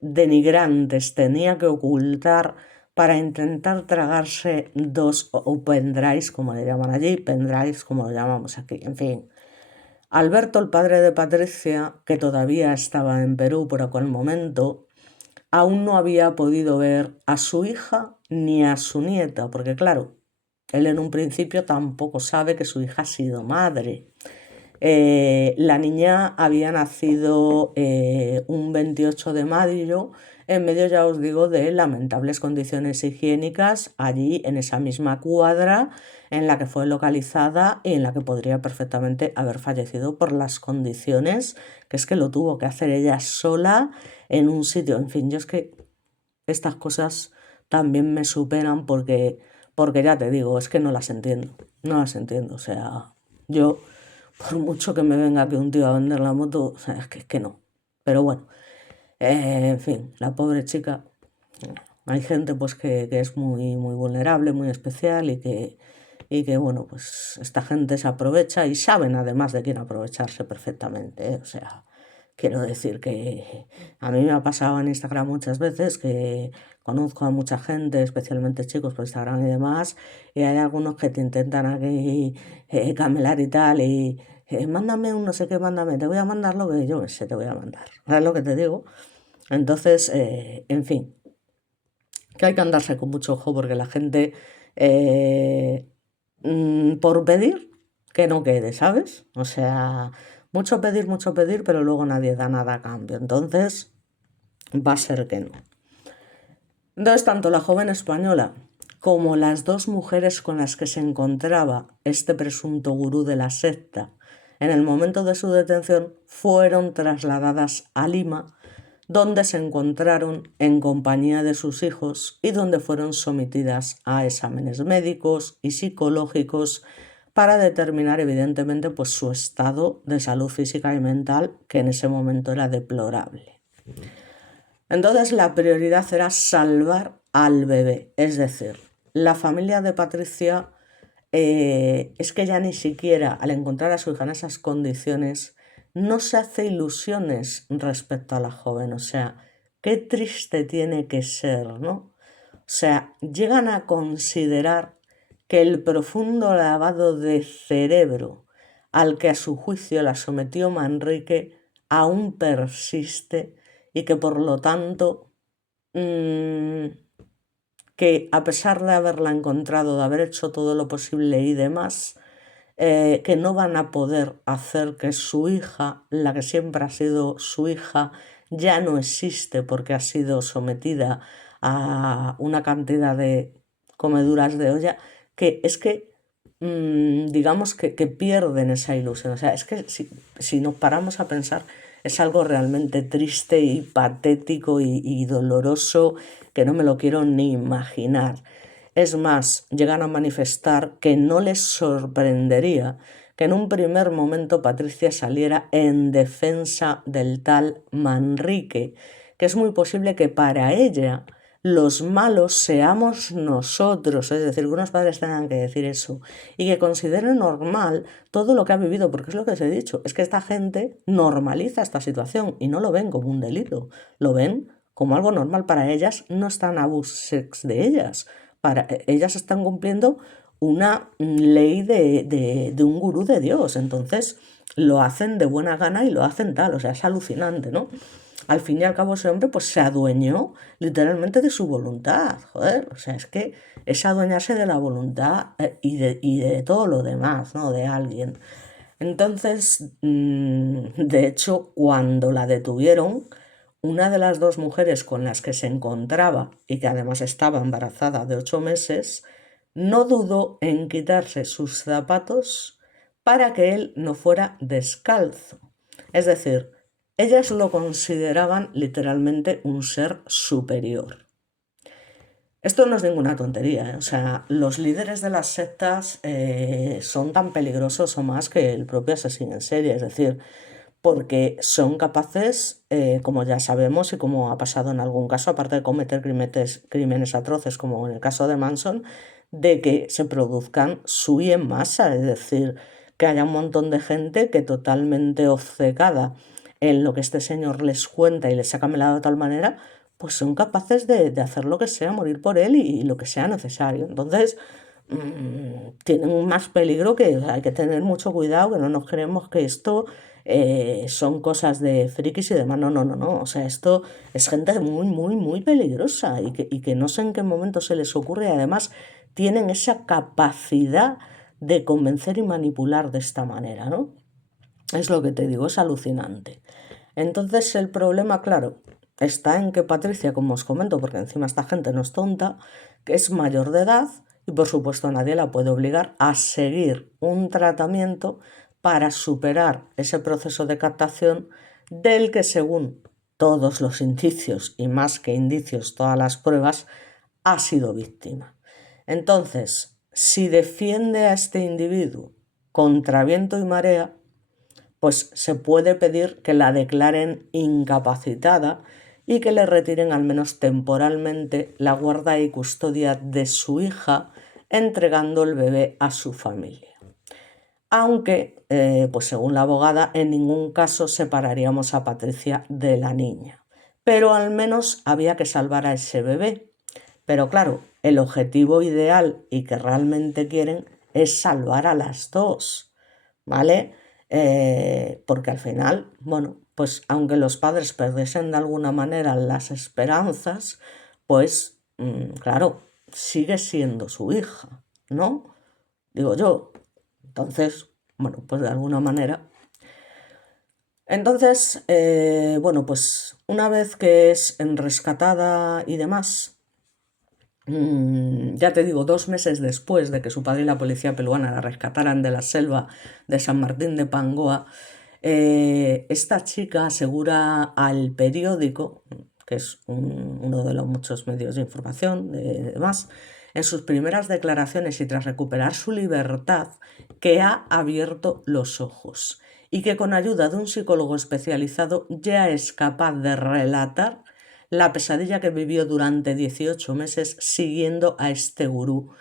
denigrantes tenía que ocultar para intentar tragarse dos o pendrives, como le llaman allí, pendrives como lo llamamos aquí, en fin. Alberto, el padre de Patricia, que todavía estaba en Perú por aquel momento, aún no había podido ver a su hija ni a su nieta, porque claro, él en un principio tampoco sabe que su hija ha sido madre. La niña había nacido un 28 de mayo, en medio, ya os digo, de lamentables condiciones higiénicas, allí en esa misma cuadra en la que fue localizada y en la que podría perfectamente haber fallecido por las condiciones, que es que lo tuvo que hacer ella sola en un sitio. En fin, yo es que estas cosas también me superan porque ya te digo, es que no las entiendo, no las entiendo. O sea, yo, por mucho que me venga aquí un tío a vender la moto, o sea, es que no. Pero bueno, en fin, la pobre chica, hay gente pues que es muy, muy vulnerable, muy especial y que bueno, pues esta gente se aprovecha y saben además de quién aprovecharse perfectamente, ¿eh? O sea, quiero decir que a mí me ha pasado en Instagram muchas veces que conozco a mucha gente, especialmente chicos por Instagram y demás, y hay algunos que te intentan aquí camelar y tal, y mándame un no sé qué, mándame, te voy a mandar lo que yo qué sé, te voy a mandar. ¿Sabes lo que te digo? Entonces, en fin, que hay que andarse con mucho ojo porque la gente, eh, por pedir, que no quede, ¿sabes? O sea, mucho pedir, pero luego nadie da nada a cambio. Entonces, va a ser que no. Entonces, tanto la joven española como las dos mujeres con las que se encontraba este presunto gurú de la secta en el momento de su detención fueron trasladadas a Lima, donde se encontraron en compañía de sus hijos y donde fueron sometidas a exámenes médicos y psicológicos para determinar evidentemente pues, su estado de salud física y mental, que en ese momento era deplorable. Entonces la prioridad era salvar al bebé, es decir, la familia de Patricia es que ya ni siquiera al encontrar a su hija en esas condiciones no se hace ilusiones respecto a la joven, o sea, qué triste tiene que ser, ¿no? O sea, llegan a considerar que el profundo lavado de cerebro al que a su juicio la sometió Manrique aún persiste y que por lo tanto que a pesar de haberla encontrado, de haber hecho todo lo posible y demás, que no van a poder hacer que su hija, la que siempre ha sido su hija, ya no existe porque ha sido sometida a una cantidad de comeduras de olla, que es que digamos que pierden esa ilusión. O sea, es que si nos paramos a pensar, es algo realmente triste y patético y doloroso que no me lo quiero ni imaginar. Es más, llegan a manifestar que no les sorprendería que en un primer momento Patricia saliera en defensa del tal Manrique, que es muy posible que para ella los malos seamos nosotros, es decir, que unos padres tengan que decir eso y que consideren normal todo lo que ha vivido, porque es lo que os he dicho, es que esta gente normaliza esta situación y no lo ven como un delito, lo ven como algo normal para ellas, no están abusex de ellas, ellas están cumpliendo una ley de un gurú de Dios, entonces lo hacen de buena gana y lo hacen tal, o sea, es alucinante, ¿no? Al fin y al cabo ese hombre pues se adueñó literalmente de su voluntad, joder, o sea, es que es adueñarse de la voluntad y de todo lo demás, ¿no? De alguien. Entonces, de hecho, cuando la detuvieron, una de las dos mujeres con las que se encontraba y que además estaba embarazada de 8 meses, no dudó en quitarse sus zapatos para que él no fuera descalzo. Es decir, ellas lo consideraban literalmente un ser superior. Esto no es ninguna tontería, ¿eh? O sea, los líderes de las sectas son tan peligrosos o más que el propio asesino en serie, es decir, porque son capaces, como ya sabemos y como ha pasado en algún caso, aparte de cometer crímenes atroces como en el caso de Manson, de que se produzcan sui en masa, es decir, que haya un montón de gente que totalmente obcecada en lo que este señor les cuenta y les saca melado de tal manera, pues son capaces de hacer lo que sea, morir por él y lo que sea necesario. Entonces, tienen más peligro, que hay que tener mucho cuidado, que no nos creemos que esto son cosas de frikis y demás. No, no, no, no. O sea, esto es gente muy, muy, muy peligrosa y que no sé en qué momento se les ocurre. Además, tienen esa capacidad de convencer y manipular de esta manera, ¿no? Es lo que te digo, es alucinante. Entonces el problema, claro, está en que Patricia, como os comento, porque encima esta gente no es tonta, que es mayor de edad y por supuesto nadie la puede obligar a seguir un tratamiento para superar ese proceso de captación del que, según todos los indicios y más que indicios, todas las pruebas, ha sido víctima. Entonces, si defiende a este individuo contra viento y marea, pues se puede pedir que la declaren incapacitada y que le retiren al menos temporalmente la guarda y custodia de su hija, entregando el bebé a su familia. Aunque, pues según la abogada, en ningún caso separaríamos a Patricia de la niña. Pero al menos había que salvar a ese bebé. Pero claro, el objetivo ideal y que realmente quieren es salvar a las dos, ¿vale? Porque al final, bueno, pues aunque los padres perdiesen de alguna manera las esperanzas, pues claro, sigue siendo su hija, ¿no? Digo yo. Entonces, bueno, pues de alguna manera. Entonces, bueno, pues una vez que es rescatada y demás, ya te digo, 2 meses después de que su padre y la policía peruana la rescataran de la selva de San Martín de Pangoa, esta chica asegura al periódico, que es uno de los muchos medios de información de demás, en sus primeras declaraciones y tras recuperar su libertad, que ha abierto los ojos y que con ayuda de un psicólogo especializado ya es capaz de relatar la pesadilla que vivió durante 18 meses siguiendo a este gurú,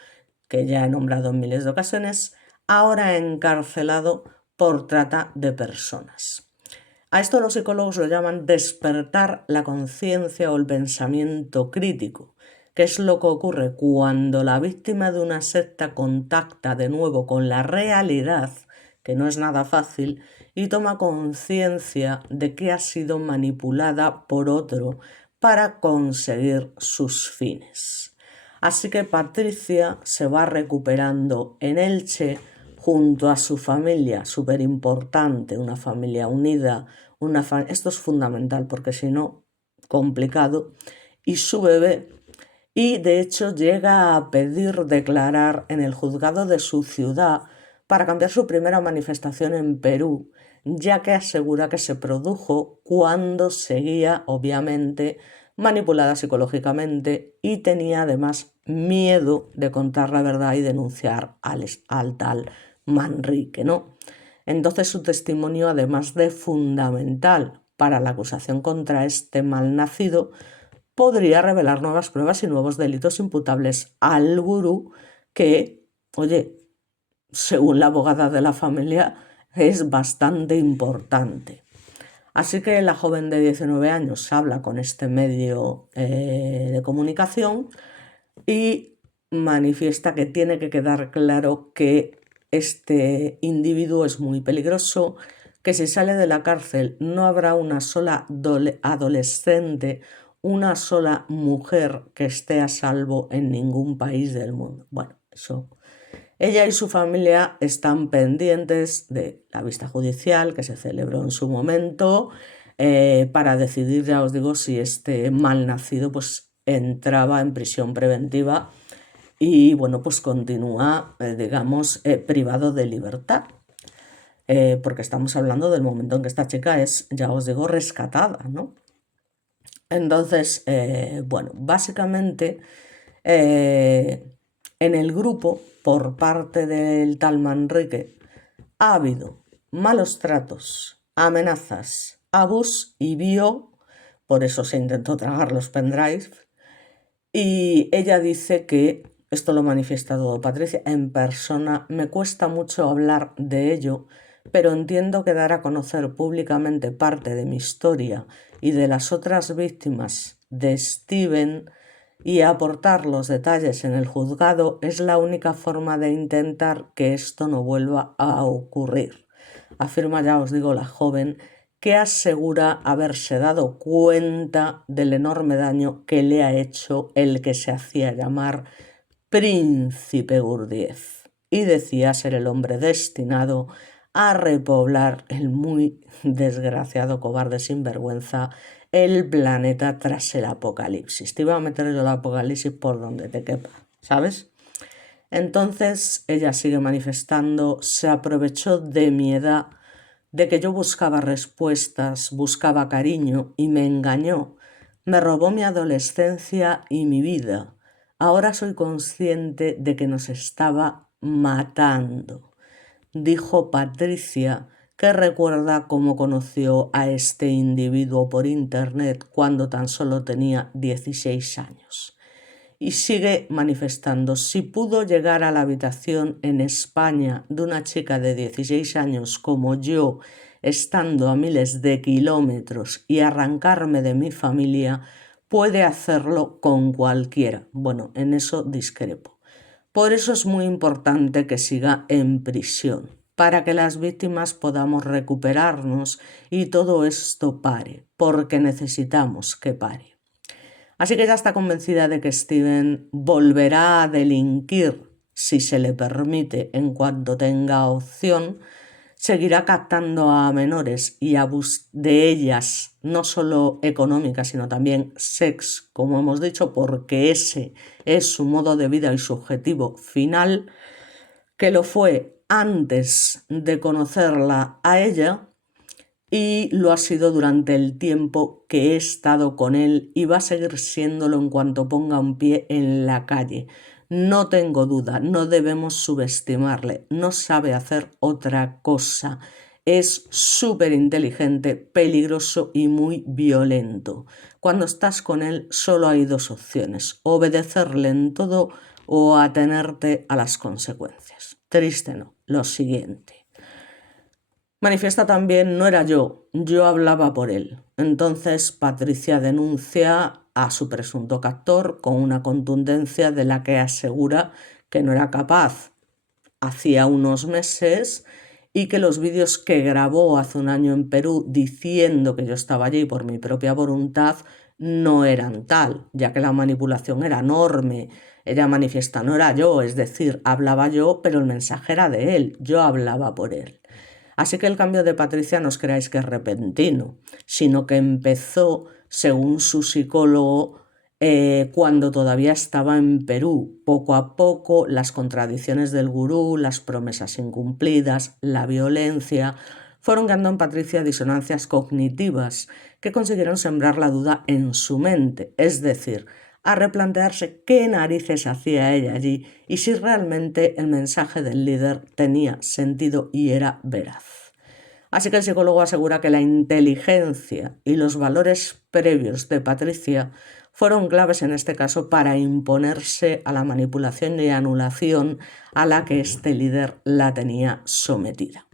que ya he nombrado en miles de ocasiones, ahora encarcelado por trata de personas. A esto los psicólogos lo llaman despertar la conciencia o el pensamiento crítico, que es lo que ocurre cuando la víctima de una secta contacta de nuevo con la realidad, que no es nada fácil, y toma conciencia de que ha sido manipulada por otro para conseguir sus fines. Así que Patricia se va recuperando en Elche junto a su familia, súper importante, una familia unida, esto es fundamental porque si no, complicado, y su bebé, y de hecho llega a pedir declarar en el juzgado de su ciudad para cambiar su primera manifestación en Perú, ya que asegura que se produjo cuando seguía, obviamente, manipulada psicológicamente y tenía además miedo de contar la verdad y denunciar al tal Manrique, ¿no? Entonces su testimonio, además de fundamental para la acusación contra este malnacido, podría revelar nuevas pruebas y nuevos delitos imputables al gurú que, oye, según la abogada de la familia, es bastante importante. Así que la joven de 19 años habla con este medio de comunicación y manifiesta que tiene que quedar claro que este individuo es muy peligroso, que si sale de la cárcel no habrá una sola adolescente, una sola mujer que esté a salvo en ningún país del mundo. Bueno, eso. Ella y su familia están pendientes de la vista judicial que se celebró en su momento para decidir, ya os digo, si este malnacido pues entraba en prisión preventiva y bueno, pues continúa, digamos, privado de libertad. Porque estamos hablando del momento en que esta chica es, ya os digo, rescatada, ¿no? Entonces, bueno, básicamente en el grupo, por parte del tal Manrique, ha habido malos tratos, amenazas, abus y por eso se intentó tragar los pendrive, y ella dice que esto lo manifiesta todo Patricia en persona. Me cuesta mucho hablar de ello, pero entiendo que dar a conocer públicamente parte de mi historia y de las otras víctimas de Steven y aportar los detalles en el juzgado es la única forma de intentar que esto no vuelva a ocurrir. Afirma, ya os digo, la joven, que asegura haberse dado cuenta del enorme daño que le ha hecho el que se hacía llamar Príncipe Gurdjieff y decía ser el hombre destinado a repoblar el muy desgraciado, cobarde, sinvergüenza, el planeta tras el apocalipsis. Te iba a meter el apocalipsis por donde te quepa, ¿sabes? Entonces ella sigue manifestando, se aprovechó de mi edad, de que yo buscaba respuestas, buscaba cariño y me engañó. Me robó mi adolescencia y mi vida. Ahora soy consciente de que nos estaba matando, dijo Patricia, que recuerda cómo conoció a este individuo por internet cuando tan solo tenía 16 años. Y sigue manifestando, si pudo llegar a la habitación en España de una chica de 16 años como yo, estando a miles de kilómetros, y arrancarme de mi familia, puede hacerlo con cualquiera. Bueno, en eso discrepo. Por eso es muy importante que siga en prisión, para que las víctimas podamos recuperarnos y todo esto pare, porque necesitamos que pare. Así que ella está convencida de que Steven volverá a delinquir si se le permite en cuanto tenga opción, seguirá captando a menores y de ellas, no solo económicas, sino también sex, como hemos dicho, porque ese es su modo de vida y su objetivo final, que lo fue antes de conocerla a ella y lo ha sido durante el tiempo que he estado con él y va a seguir siéndolo en cuanto ponga un pie en la calle. No tengo duda, no debemos subestimarle, no sabe hacer otra cosa. Es súper inteligente, peligroso y muy violento. Cuando estás con él solo hay dos opciones, obedecerle en todo o atenerte a las consecuencias. Triste no, lo siguiente. Manifiesta también, no era yo hablaba por él. Entonces Patricia denuncia a su presunto captor con una contundencia de la que asegura que no era capaz hacía unos meses y que los vídeos que grabó hace un año en Perú diciendo que yo estaba allí por mi propia voluntad no eran tal, ya que la manipulación era enorme. Ella manifiesta, no era yo, es decir, hablaba yo, pero el mensaje era de él, yo hablaba por él. Así que el cambio de Patricia no os creáis que es repentino, sino que empezó, según su psicólogo, cuando todavía estaba en Perú. Poco a poco las contradicciones del gurú, las promesas incumplidas, la violencia, fueron dando en Patricia disonancias cognitivas que consiguieron sembrar la duda en su mente, es decir, a replantearse qué narices hacía ella allí y si realmente el mensaje del líder tenía sentido y era veraz. Así que el psicólogo asegura que la inteligencia y los valores previos de Patricia fueron claves en este caso para imponerse a la manipulación y anulación a la que este líder la tenía sometida.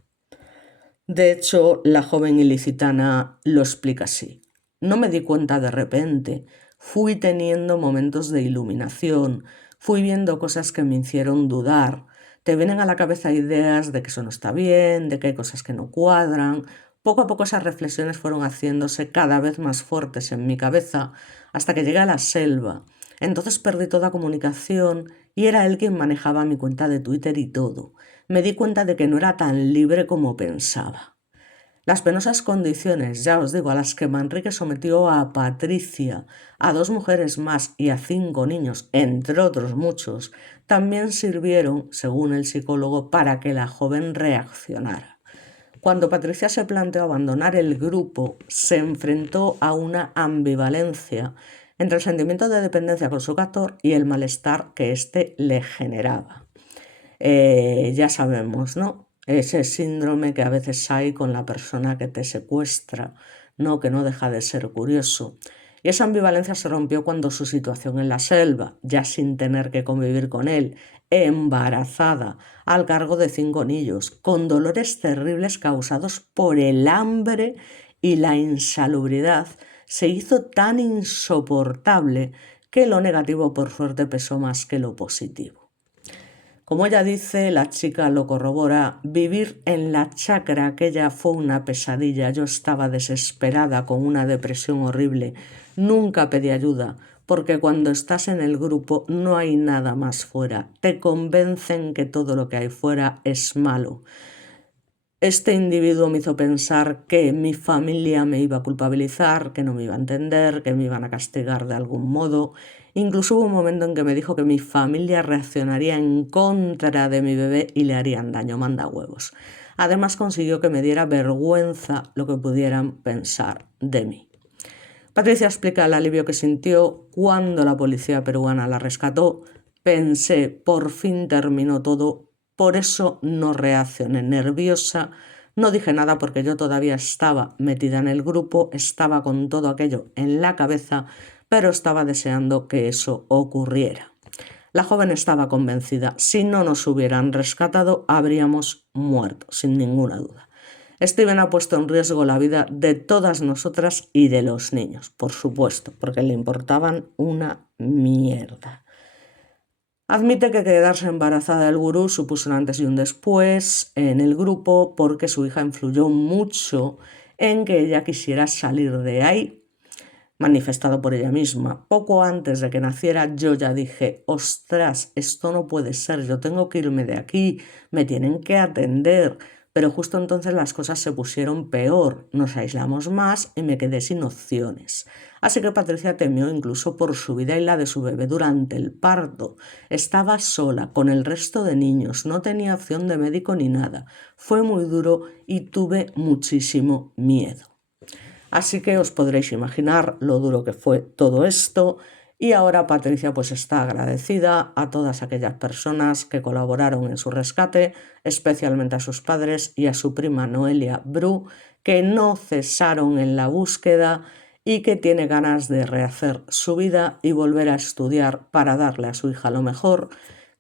De hecho, la joven ilicitana lo explica así. No me di cuenta de repente, fui teniendo momentos de iluminación, fui viendo cosas que me hicieron dudar. Te vienen a la cabeza ideas de que eso no está bien, de que hay cosas que no cuadran. Poco a poco esas reflexiones fueron haciéndose cada vez más fuertes en mi cabeza hasta que llegué a la selva. Entonces perdí toda comunicación y era él quien manejaba mi cuenta de Twitter y todo. Me di cuenta de que no era tan libre como pensaba. Las penosas condiciones, ya os digo, a las que Manrique sometió a Patricia, a 2 mujeres más y a 5 niños, entre otros muchos, también sirvieron, según el psicólogo, para que la joven reaccionara. Cuando Patricia se planteó abandonar el grupo, se enfrentó a una ambivalencia entre el sentimiento de dependencia con su captor y el malestar que éste le generaba. Ya sabemos, ¿no? Ese síndrome que a veces hay con la persona que te secuestra, ¿no? Que no deja de ser curioso. Y esa ambivalencia se rompió cuando su situación en la selva, ya sin tener que convivir con él, embarazada, al cargo de 5 niños, con dolores terribles causados por el hambre y la insalubridad, se hizo tan insoportable que lo negativo por suerte pesó más que lo positivo. Como ella dice, la chica lo corrobora, vivir en la chacra aquella fue una pesadilla. Yo estaba desesperada con una depresión horrible. Nunca pedí ayuda, porque cuando estás en el grupo no hay nada más fuera. Te convencen que todo lo que hay fuera es malo. Este individuo me hizo pensar que mi familia me iba a culpabilizar, que no me iba a entender, que me iban a castigar de algún modo. Incluso hubo un momento en que me dijo que mi familia reaccionaría en contra de mi bebé y le harían daño, manda huevos. Además consiguió que me diera vergüenza lo que pudieran pensar de mí. Patricia explica el alivio que sintió cuando la policía peruana la rescató. Pensé, por fin terminó todo. Por eso no reaccioné nerviosa, no dije nada porque yo todavía estaba metida en el grupo, estaba con todo aquello en la cabeza, pero estaba deseando que eso ocurriera. La joven estaba convencida, si no nos hubieran rescatado, habríamos muerto, sin ninguna duda. Steven ha puesto en riesgo la vida de todas nosotras y de los niños, por supuesto, porque le importaban una mierda. Admite que quedarse embarazada del gurú supuso un antes y un después en el grupo porque su hija influyó mucho en que ella quisiera salir de ahí, manifestado por ella misma. Poco antes de que naciera yo ya dije, ostras, esto no puede ser, yo tengo que irme de aquí, me tienen que atender. Pero justo entonces las cosas se pusieron peor, nos aislamos más y me quedé sin opciones. Así que Patricia temió incluso por su vida y la de su bebé durante el parto. Estaba sola, con el resto de niños, no tenía opción de médico ni nada. Fue muy duro y tuve muchísimo miedo. Así que os podréis imaginar lo duro que fue todo esto. Y ahora Patricia pues está agradecida a todas aquellas personas que colaboraron en su rescate, especialmente a sus padres y a su prima Noelia Bru, que no cesaron en la búsqueda y que tiene ganas de rehacer su vida y volver a estudiar para darle a su hija lo mejor,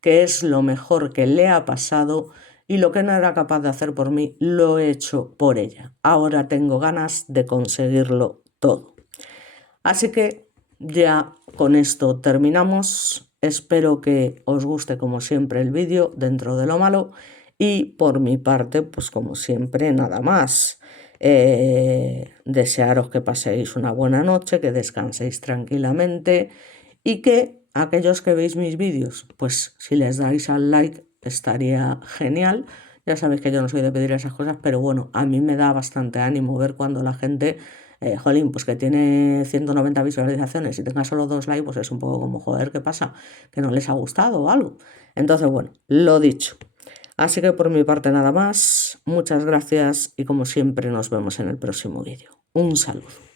que es lo mejor que le ha pasado, y lo que no era capaz de hacer por mí lo he hecho por ella. Ahora tengo ganas de conseguirlo todo. Así que ya con esto terminamos. Espero que os guste como siempre el vídeo dentro de lo malo y por mi parte pues como siempre nada más. Desearos que paséis una buena noche, que descanséis tranquilamente y que aquellos que veis mis vídeos pues si les dais al like estaría genial. Ya sabéis que yo no soy de pedir esas cosas, pero bueno, a mí me da bastante ánimo ver cuando la gente jolín, pues que tiene 190 visualizaciones y tenga solo 2 likes, pues es un poco como, joder, ¿qué pasa? Que no les ha gustado o algo. Entonces, bueno, lo dicho. Así que por mi parte nada más, muchas gracias y como siempre nos vemos en el próximo vídeo. Un saludo.